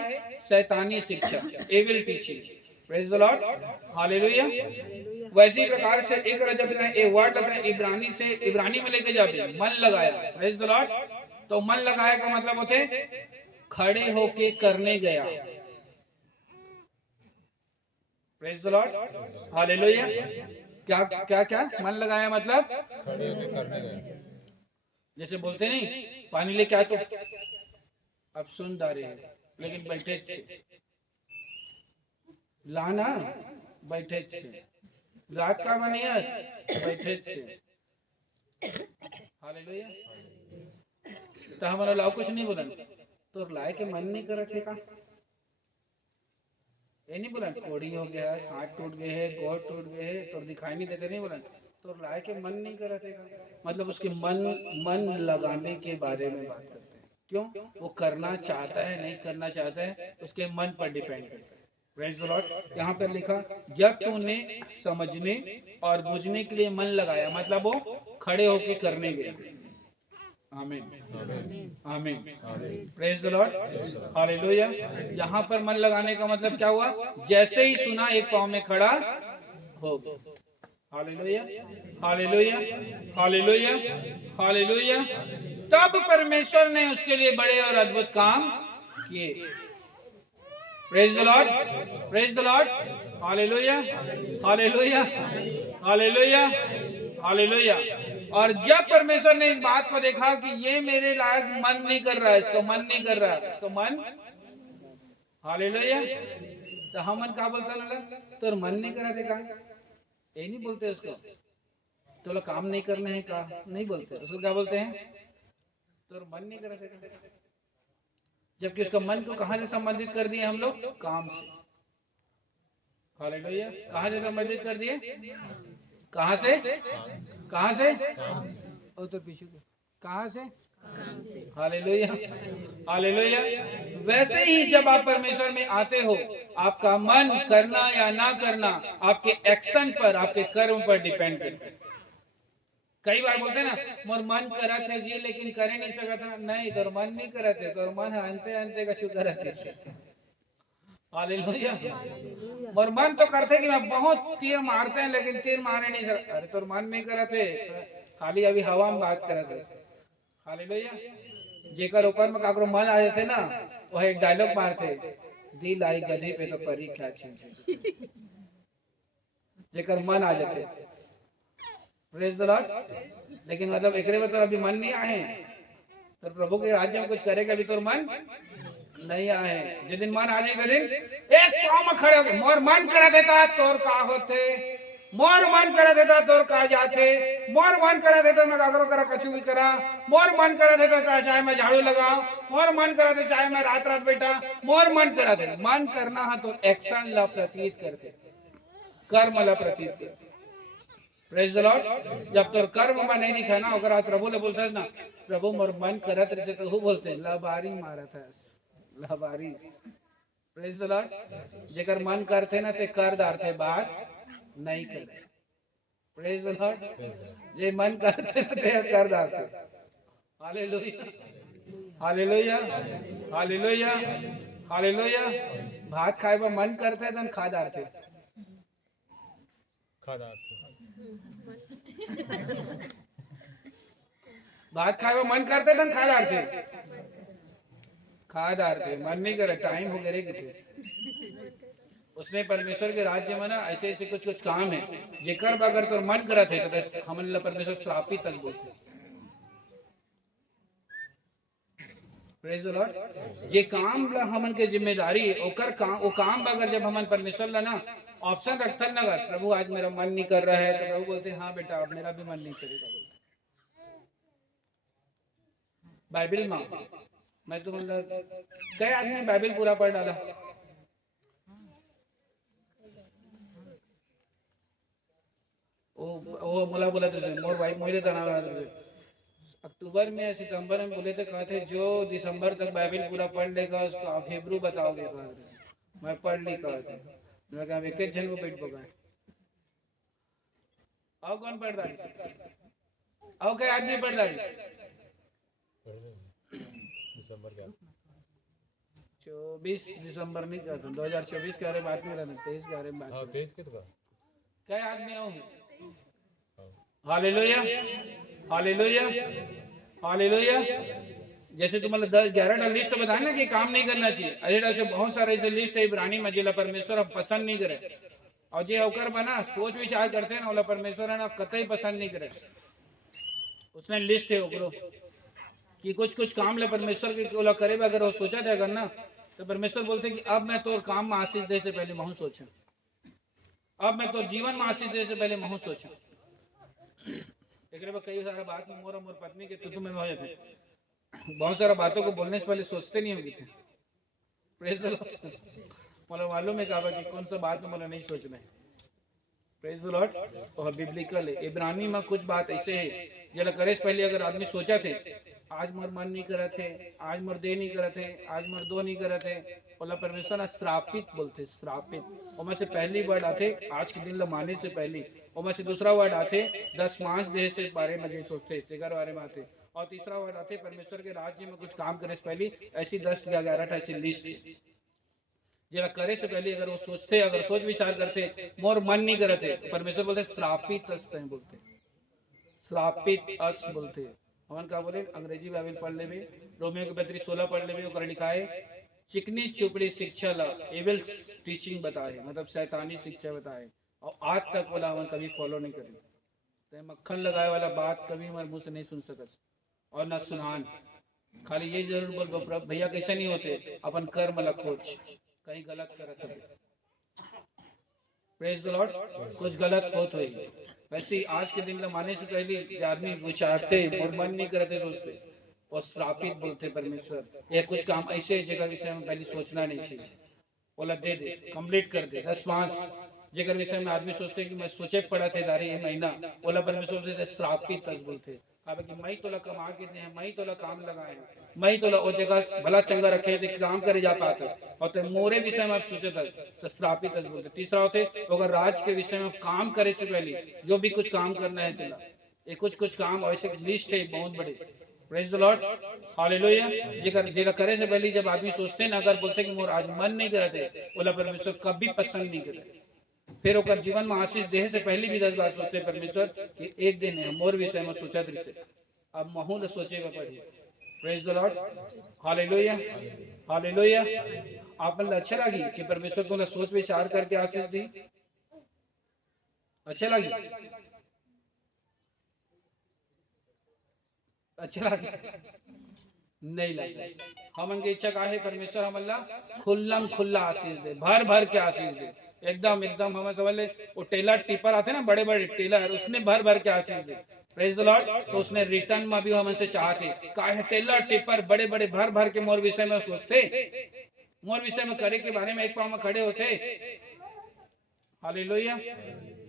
शैतानी शिक्षा, evil teaching. Praise the Lord hallelujah. वैसी प्रकार से एक जब एक वर्ड लगता है इब्रानी से इब्रानी में लेके जाते मन लगाया। Praise the Lord. तो मन लगाया का मतलब होते खड़े होके करने गया। Praise the Lord hallelujah. क्या क्या क्या मन लगाया मतलब खड़े होकर करने गए। जैसे बोलते नहीं पानी ले क्या तो अब सुन दारे लेकिन बैठे छे लाना बैठे छे रात का बनियस बैठे छे। हालेलुया। तो हमारा लाओ कुछ नहीं बोलन तो लाए के मन नहीं करत है का ये नहीं बोलन कोड़ी हो गया सांट टूट गए है गोड़ टूट गए है तो दिखाई नहीं देते नहीं बोलन तो लाए के मन नहीं करत है का मतलब उसके मन लगाने के बारे में बात करते हैं। क्यों वो करना चाहता है नहीं करना चाहता है उसके मन पर डिपेंड करता है। Praise the Lord. यहाँ पर लिखा जब तूने समझने और बुझने के लिए मन लगाया मतलब वो खड़े होके करने गया। आमीन आमीन प्रेज द लॉर्ड हालेलुया। यहाँ पर मन लगाने का मतलब क्या हुआ जैसे ही सुना एक पाँव में खड़ा हो गया। Hallelujah hallelujah hallelujah hallelujah. तब परमेश्वर ने उसके लिए बड़े और अद्भुत काम किए। Praise the Lord praise the Lord hallelujah hallelujah hallelujah hallelujah. और जब परमेश्वर ने इस बात को देखा कि ये मेरे लायक मन नहीं कर रहा है इसको मन नहीं कर रहा है इसको मन हालेलुया। तो हम मन क्या बोलता ना तो मन नहीं करा देखा ये नहीं बोलते उसको तो काम नहीं करने हैं का नहीं बोलते उसको क्या बोलते हैं तो मन नहीं करा देखा। जबकि उसका मन को कहां से संबंधित कर दिए हम लोग काम से। हालेलुया। कहां से संबंधित कर दिए कहां से तो पीछे कहां से हालेलुया हालेलुया। वैसे ही जब आप परमेश्वर में आते हो आपका मन करना या ना करना आपके एक्शन पर आपके कर्म पर डिपेंड करता है। कई बार बोलते हैं ना मोर मन करा थे जी लेकिन करे नहीं सका था। नहीं, तोर मन नहीं करा थे, तोर मन अंते अंते का शुक्र है। हालेलुया। मोर मन तो करते कि मैं बहुत तीर मारते हैं लेकिन तीर मारे नहीं सकते। अरे तोर मन नहीं करा थे, खाली अभी हवा में बात करा थे। हालेलुया। जेकर ऊपर में काकरो मन आ जाते ना, वह एक डायलॉग मारते, दिल आई गधे पे तो परी क्या छीन। जेकर मन आ जाते, प्रेज द लॉर्ड। लेकिन मतलब एकरे में तो अभी मन नहीं आए, तो प्रभु के राज्य में कुछ करेगा अभी तो मन नहीं आए। जिस दिन मन आ जाएगा दिन एक पाँव में खड़े हो गए, मोर मन करा देता तोर का होते, मोर मन करा देता तोर का जाते, मोर मन करा देता मैं अगर करा कछु भी करा, मोर मन करा देता चाहे मैं झाड़ू लगाओ, मोर मन करा दे चाहे मैं रात रात बैठा, मोर मन करा दे। मन करना है तो एक्शन ला प्रतीत करते, कर्म ला प्रतीत करते। Praise the Lord. जब तोर कर्म में नहीं दिखाना अगर आज प्रभु ने बोलता है ना, प्रभु मोर मन करत रहे तो वो बोलते हैं लबारी मारत है, लबारी। Praise the Lord. जेकर मन करते ना ते कर दारते, बात नहीं करे। Praise the Lord. जे मन करते ना ते कर दारते। Hallelujah, hallelujah, hallelujah, hallelujah. भात खाए पर मन करते तो खा दारते, भात खाए मन करते तो खा डालते, खा डालते, मन नहीं करे, टाइम हो गए कितने। उसने परमेश्वर के राज्य में ना ऐसे ऐसे कुछ कुछ काम है जेकर अगर तो मन करत है तो हमन परमेश्वर श्रापित तक बोलते। Praise the Lord. जे काम ला हमन के जिम्मेदारी ओकर काम, वो काम अगर जब हमन परमेश्वर ला ना ऑप्शन रखते ना, अगर प्रभु आज मेरा मन नहीं कर रहा है तो प्रभु बोलते हाँ बेटा अब मेरा भी मन नहीं करेगा बोलते। बाइबिल में मैं तो मतलब कई आदमी बाइबिल पूरा पढ़ डाला, वो बोला तो मोर भाई मोरे तना अक्टूबर में सितंबर में बोले थे, कहते जो दिसंबर तक बाइबिल पूरा पढ़ लेगा उसको आप हिब्रू बताओगे। मैं पढ़ ली कहते, मैं कहा एक जन को पेट पकाए। और कौन पढ़ रहा है? और कई आदमी पढ़ रहा है? 24 दिसंबर नहीं कहते, 2024 के बारे में बात नहीं करते, 23 के बारे में बात। 23 के तो कई आदमी होंगे। Hallelujah, hallelujah, hallelujah. जैसे तुम्हारे 10-11 लिस्ट बताए ना कि काम नहीं करना चाहिए, ऐसे बहुत सारे ऐसे लिस्ट है इब्रानी में जिला परमेश्वर अब पसंद नहीं करे, और जे होकर बना सोच विचार करते हैं ना वाला परमेश्वर है ना कतई पसंद नहीं करे। उसने लिस्ट है ओकरो कि कुछ कुछ काम ले परमेश्वर के ओला करे, अगर वो सोचा था करना तो परमेश्वर बोलते कि अब मैं तोर काम में आशीष दे से पहले महू सोचा, अब मैं तोर जीवन में आशीष दे से पहले महू सोचा। एक कई सारा बात में मोर पत्नी के तुतु में हो जाते, बहुत सारा बातों को बोलने से पहले सोचते नहीं होगी थे। Praise the Lord. मतलब मालूम है कि कौन सा बात में मतलब नहीं सोचना है। Praise the Lord. और बिब्लिकल है, इब्रानी में कुछ बात ऐसे है जरा करे से पहले अगर आदमी सोचा थे आज मोर मन नहीं करा थे, आज मोर दे नहीं करा थे, आज मोर दो नहीं करा थे, बोला परमेश्वर ना श्रापित बोलते, श्रापित। और में से पहली वर्ड आते आज के दिन लमाने से पहले, और में से दूसरा वर्ड आते 10 मांस देह से बारे में सोचते तेगर बारे में आते, और तीसरा वर्ड आते परमेश्वर के राज्य में कुछ काम करने से पहले ऐसी 10 या 11 ऐसी लिस्ट जरा करे से पहले अगर वो सोचते, अगर सोच विचार करते मोर मन नहीं करते, तो परमेश्वर बोलते श्रापित अस्ते बोलते, श्रापित अस बोलते। हमन का बोले अंग्रेजी बाइबल पढ़ लेबे, रोमियो के 32:16 पढ़ लेबे, ओकर लिखा है चिकनी चुपड़ी शिक्षा ला एविल टीचिंग बताए, मतलब शैतानी शिक्षा बताए, और आज तक बोला हमन कभी फॉलो नहीं करे। तो मक्खन लगाए वाला बात कभी हमारे मुंह से नहीं सुन सकत और न सुनान। खाली ये जरूर बोल भैया कैसे नहीं होते अपन कर्म ला खोज, कहीं गलत करत है। Praise the Lord. कुछ गलत होत हुई वैसे आज के दिन माने से पहले आदमी विचारते और मन नहीं करते सोचते और श्रापित बोलते परमेश्वर, ये कुछ काम ऐसे जगह विषय में पहले सोचना नहीं चाहिए, बोला दे दे कंप्लीट कर दे 10 मास जगह विषय में आदमी सोचते कि मैं सोचे पड़ा थे दारी ये महीना, बोला परमेश्वर बोलते श्रापित बोलते कि मैं तोला कमा के दे, मैं तोला काम लगाए, मैं तोला वो जगह भला चंगा रखे थे काम करे जा पाता, और तो मोरे विषय में आप सोचे था तो श्रापित बोलते। तीसरा होते अगर राज के विषय में काम करे से पहले जो भी कुछ काम करना है तोला ये कुछ काम ऐसे लिस्ट है बहुत बड़े। Praise the Lord, hallelujah. जेकर करे से पहले जब आदमी सोचते हैं ना, अगर बोलते कि मोर आज मन नहीं करते, बोला परमेश्वर कभी पसंद नहीं करे। फिर ओकर जीवन में आशीष देहे से पहले भी 10 बार सोचते परमेश्वर कि एक दिन है मोर विषय में सोचा से अब महू तो सोचेगा पड़ी। Praise the Lord, hallelujah, hallelujah. आप मतलब अच्छा लगी कि परमेश्वर तुमने सोच विचार करके आशीष दी? अच्छा लगी, अच्छा लगे? नहीं लगता। हमन की इच्छा का है परमेश्वर हमला खुल्लम खुल्ला आशीष दे, भर भर के आशीष दे, एकदम एकदम। हमें समझ ले वो टेलर टिपर आते ना, बड़े बड़े टेलर, उसने भर भर के आशीष दे। Praise the Lord. तो उसने रिटर्न में भी हमसे चाहते का है टेलर टिपर बड़े बड़े भर भर के मोर विषय में सोचते, मोर विषय में करे के बारे में एक पाँव में खड़े होते। Hallelujah,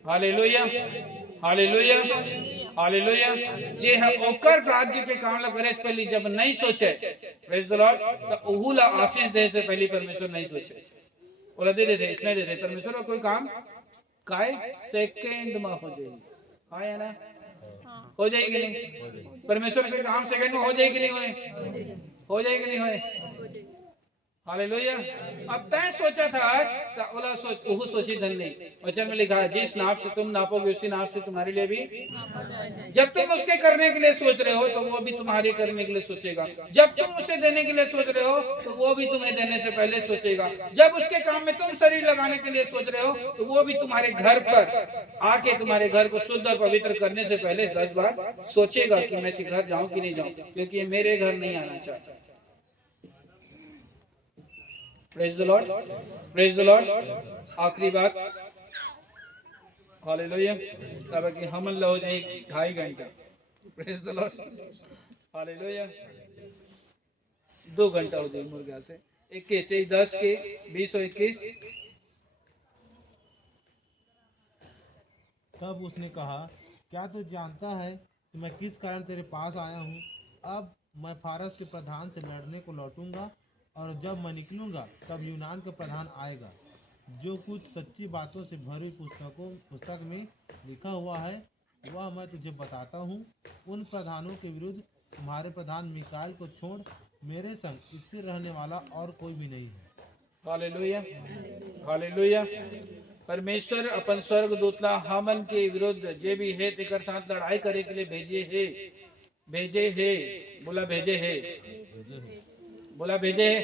hallelujah, hallelujah, hallelujah. जे है ओकर राज्य के काम ला करे से पहले जब नहीं सोचे, प्रेज द लॉर्ड, तो उहुला आशीष दे से पहले परमेश्वर नहीं सोचे, बोला दे देते, इसलिए देते परमेश्वर का कोई काम काय सेकंड में हो जाएगी। हाँ या ना? हो जाएगी नहीं? परमेश्वर से काम सेकंड में हो जाएगी नहीं? हो जाएगी नहीं? होए। हालेलुया। अब तय सोचा था आज ओला सोच ओहु सोची धन नहीं। वचन में लिखा है जिस नाप से तुम नापोगे उसी नाप से तुम्हारे लिए भी। जब तुम उसके करने के लिए सोच रहे हो तो वो भी तुम्हारे करने के लिए सोचेगा। जब तुम उसे देने के लिए सोच रहे हो तो वो भी तुम्हें देने से पहले सोचेगा। जब उसके काम में तुम शरीर लगाने के लिए सोच रहे हो तो वो भी तुम्हारे घर पर आके तुम्हारे घर को शुद्ध और पवित्र करने से पहले 10 बार सोचेगा कि मैं इसके घर जाऊं कि नहीं जाऊं, क्योंकि ये मेरे घर नहीं आना चाहता। Praise the Lord, praise the Lord. आखिरी बात, हालेलुया। तब कि हम लो हो जाए 2.5 घंटा। Praise the Lord, hallelujah. 2 घंटा हो जाए मुर्गा से 21 से 10 के 20 और 21। तब उसने कहा क्या तू जानता है कि मैं किस कारण तेरे पास आया हूँ? अब मैं फारस के प्रधान से लड़ने को लौटूंगा और जब मैं निकलूंगा तब यूनान का प्रधान आएगा। जो कुछ सच्ची बातों से भरी पुस्तक में लिखा हुआ है वह मैं तुझे बताता हूँ। उन प्रधानों के विरुद्ध तुम्हारे प्रधान मिकाएल को छोड़ मेरे संग स्थिर रहने वाला और कोई भी नहीं है। Hallelujah, hallelujah. परमेश्वर अपन स्वर्ग दूतला हमन के विरुद्ध जे भी है तेकर साथ लड़ाई करे के लिए भेजे है, भेजे है। बोला भेजे है, बोला भेजे है।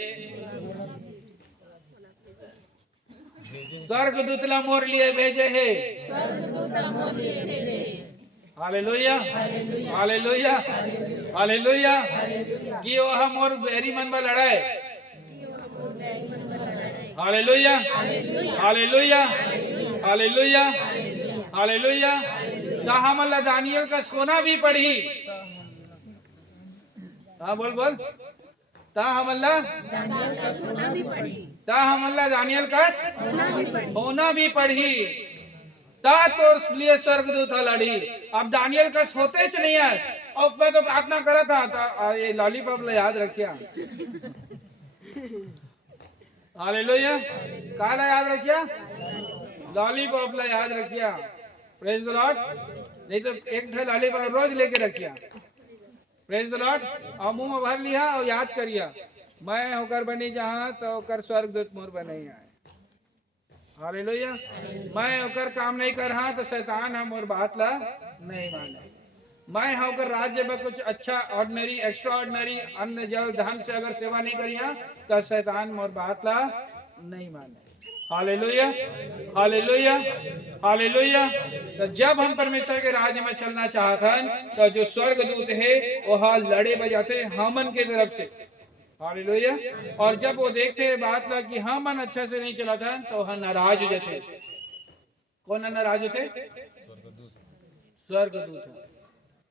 स्वर्ग दूतला मोर लिए भेजे है। Hallelujah, hallelujah, hallelujah. कि वह मोर बेरी मन में लड़ाए। Hallelujah, hallelujah, hallelujah, hallelujah. ता हमला दानियल का सोना भी पढ़ी। हाँ बोल बोल। ता हमला दानियल का होना भी पढ़ी। ता तो लिए स्वर्गदूत लड़ी। अब दानियल का होते च नहीं है। और मैं तो प्रार्थना करा था ये लॉलीपॉप ला याद रखिया। हालेलुया। काला याद रखिया, लॉलीपॉप ला याद रखिया। Praise the Lord. नहीं तो एक ढेर लॉलीपॉप रोज लेके रखिया। Praise the Lord. और मुंह में भर लिया और याद करिया मैं होकर बनी जहाँ तो होकर स्वर्गदूत मोर बने आए। हालेलुया। मैं होकर काम नहीं कर रहा तो शैतान हम और बात ला नहीं माने। मैं होकर राज्य में कुछ अच्छा ऑर्डिनरी एक्स्ट्रा ऑर्डिनरी अन्न जल धन से अगर सेवा नहीं करिया तो शैतान मोर बात ला नहीं माने। Hallelujah, hallelujah, hallelujah. तो जब हम परमेश्वर के राज्य में चलना चाहते हैं तो जो स्वर्गदूत है वह लड़े बजाते हमन के तरफ से। हालेलुया। और जब वो देखते हैं बात ला कि हमन अच्छा से नहीं चला था तो वह नाराज हो जाते। कौन नाराज होते? स्वर्गदूत।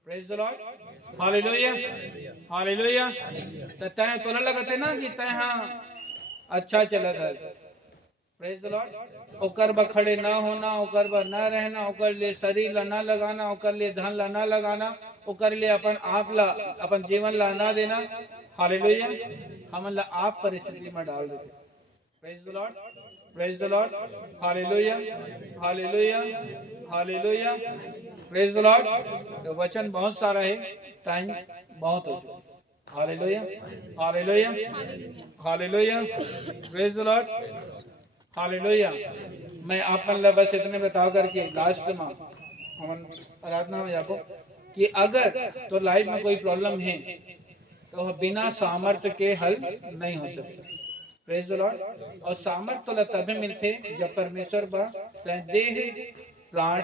Praise the Lord. Hallelujah, hallelujah. तो तय तोला लगते ना कि तय अच्छा चला था। Praise the Lord. ओकर बा खड़े ना होना, ओकर बा ना रहना, ओकर लिए शरीर ला ना लगाना, ओकर लिए धन ला ना लगाना, ओकर लिए अपन आप ला अपन जीवन ला ना देना। हालेलुया। हम ला आप परिस्थिति में डाल देते। Praise the Lord, praise the Lord. Hallelujah, hallelujah, hallelujah, praise the Lord. तो वचन बहुत सारा है, टाइम बहुत हो चुका। Hallelujah, hallelujah, hallelujah, praise the Lord, hallelujah. मैं आप मतलब बस इतने बताओ करके लास्ट में हम आराधना हो जाको कि अगर तो लाइफ में कोई प्रॉब्लम है तो बिना सामर्थ्य के हल नहीं हो सकता। Praise the Lord. और सामर्थ्य तो तभी मिलते जब परमेश्वर बा देह प्राण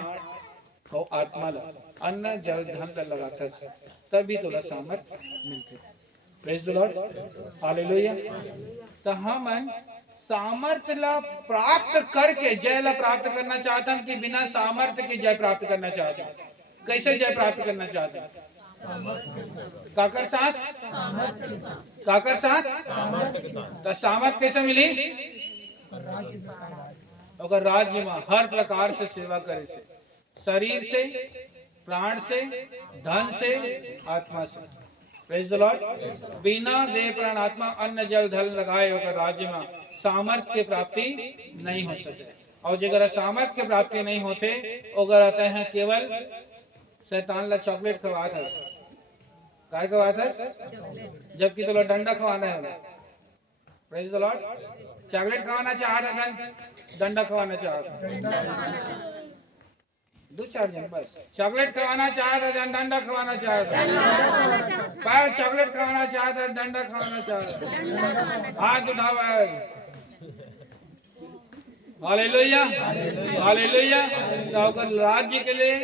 और आत्मा ला अन्न जल धन ला लगाता है, तभी तो सामर्थ्य मिलते। Praise the Lord, hallelujah. तो हम सामर्थ्य ला प्राप्त करके जय ला प्राप्त करना चाहता हूं कि बिना सामर्थ्य के जय प्राप्त करना चाहता हूं। कैसे जय प्राप्त करना चाहता हूं? काकर साथ, काकर साथ, तो सामर्थ्य कैसे मिली? अगर राज्य में हर प्रकार से सेवा करे से, शरीर से, प्राण से, धन से, आत्मा से। Praise the Lord. बिना देह प्राण आत्मा अन्न जल धन लगाए होकर राज्य में सामर्थ्य की प्राप्ति नहीं हो सके। और जगह सामर्थ्य की प्राप्ति नहीं होते अगर आते हैं केवल शैतान ला चॉकलेट खवाता है। काय खवाता है? जबकि तो डंडा खवाना है। Praise the Lord. चॉकलेट खवाना चाहता है, डंडा खवाना चाहता है। दो चार जन बस चॉकलेट खवाना चाहता है, डंडा खवाना चाहता है। चॉकलेट खवाना चाहता है, डंडा खवाना चाहता है। हाथ उठावा। Hallelujah, hallelujah. राज्य के लिए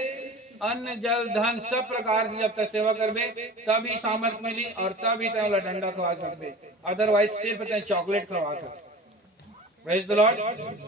अन्न जल धन सब प्रकार की जब तक सेवा करबे तभी सामर्थ्य मिली और तभी तक डंडा खवा सकते, अदरवाइज सिर्फ चॉकलेट खवा सकते। Praise the Lord,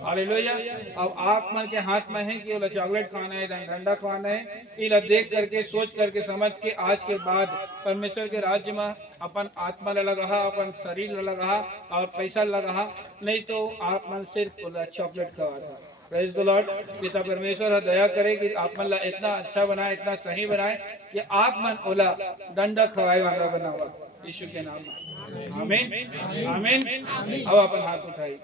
hallelujah. अब आप मन के हाथ में है कि वो चॉकलेट खाना है, डंडा खाना है, इला देख करके सोच करके समझ के आज के बाद परमेश्वर के राज्य में अपन आत्मा लगा, अपन शरीर लगा और पैसा लगा, नहीं तो आप मन सिर्फ चॉकलेट खवा। Praise the Lord. पिता परमेश्वर दया करे कि आप मन इतना अच्छा बनाए, इतना सही बनाए कि आप मन ओला डंडा खवाए वाला बनावा यीशु के नाम में। आमीन, आमीन। अब अपन हाथ उठाइए।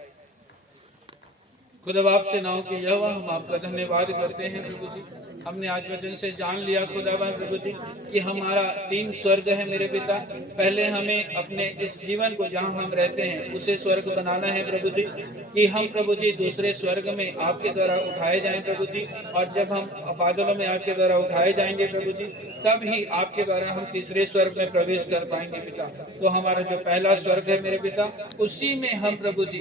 खुदा बाप से नाम के यहोवा हम आपका धन्यवाद करते हैं प्रभु जी। हमने आज वचन से जान लिया खुदावन प्रभु जी कि हमारा 3 स्वर्ग है मेरे पिता। पहले हमें अपने इस जीवन को जहाँ हम रहते हैं उसे स्वर्ग बनाना है प्रभु जी, कि हम प्रभु जी दूसरे स्वर्ग में आपके द्वारा उठाए जाएं प्रभु जी। और जब हम बादलों में आपके द्वारा उठाए जाएंगे प्रभु जी, तब ही आपके द्वारा हम तीसरे स्वर्ग में प्रवेश कर पाएंगे पिता। तो हमारा जो पहला स्वर्ग है मेरे पिता, उसी में हम प्रभु जी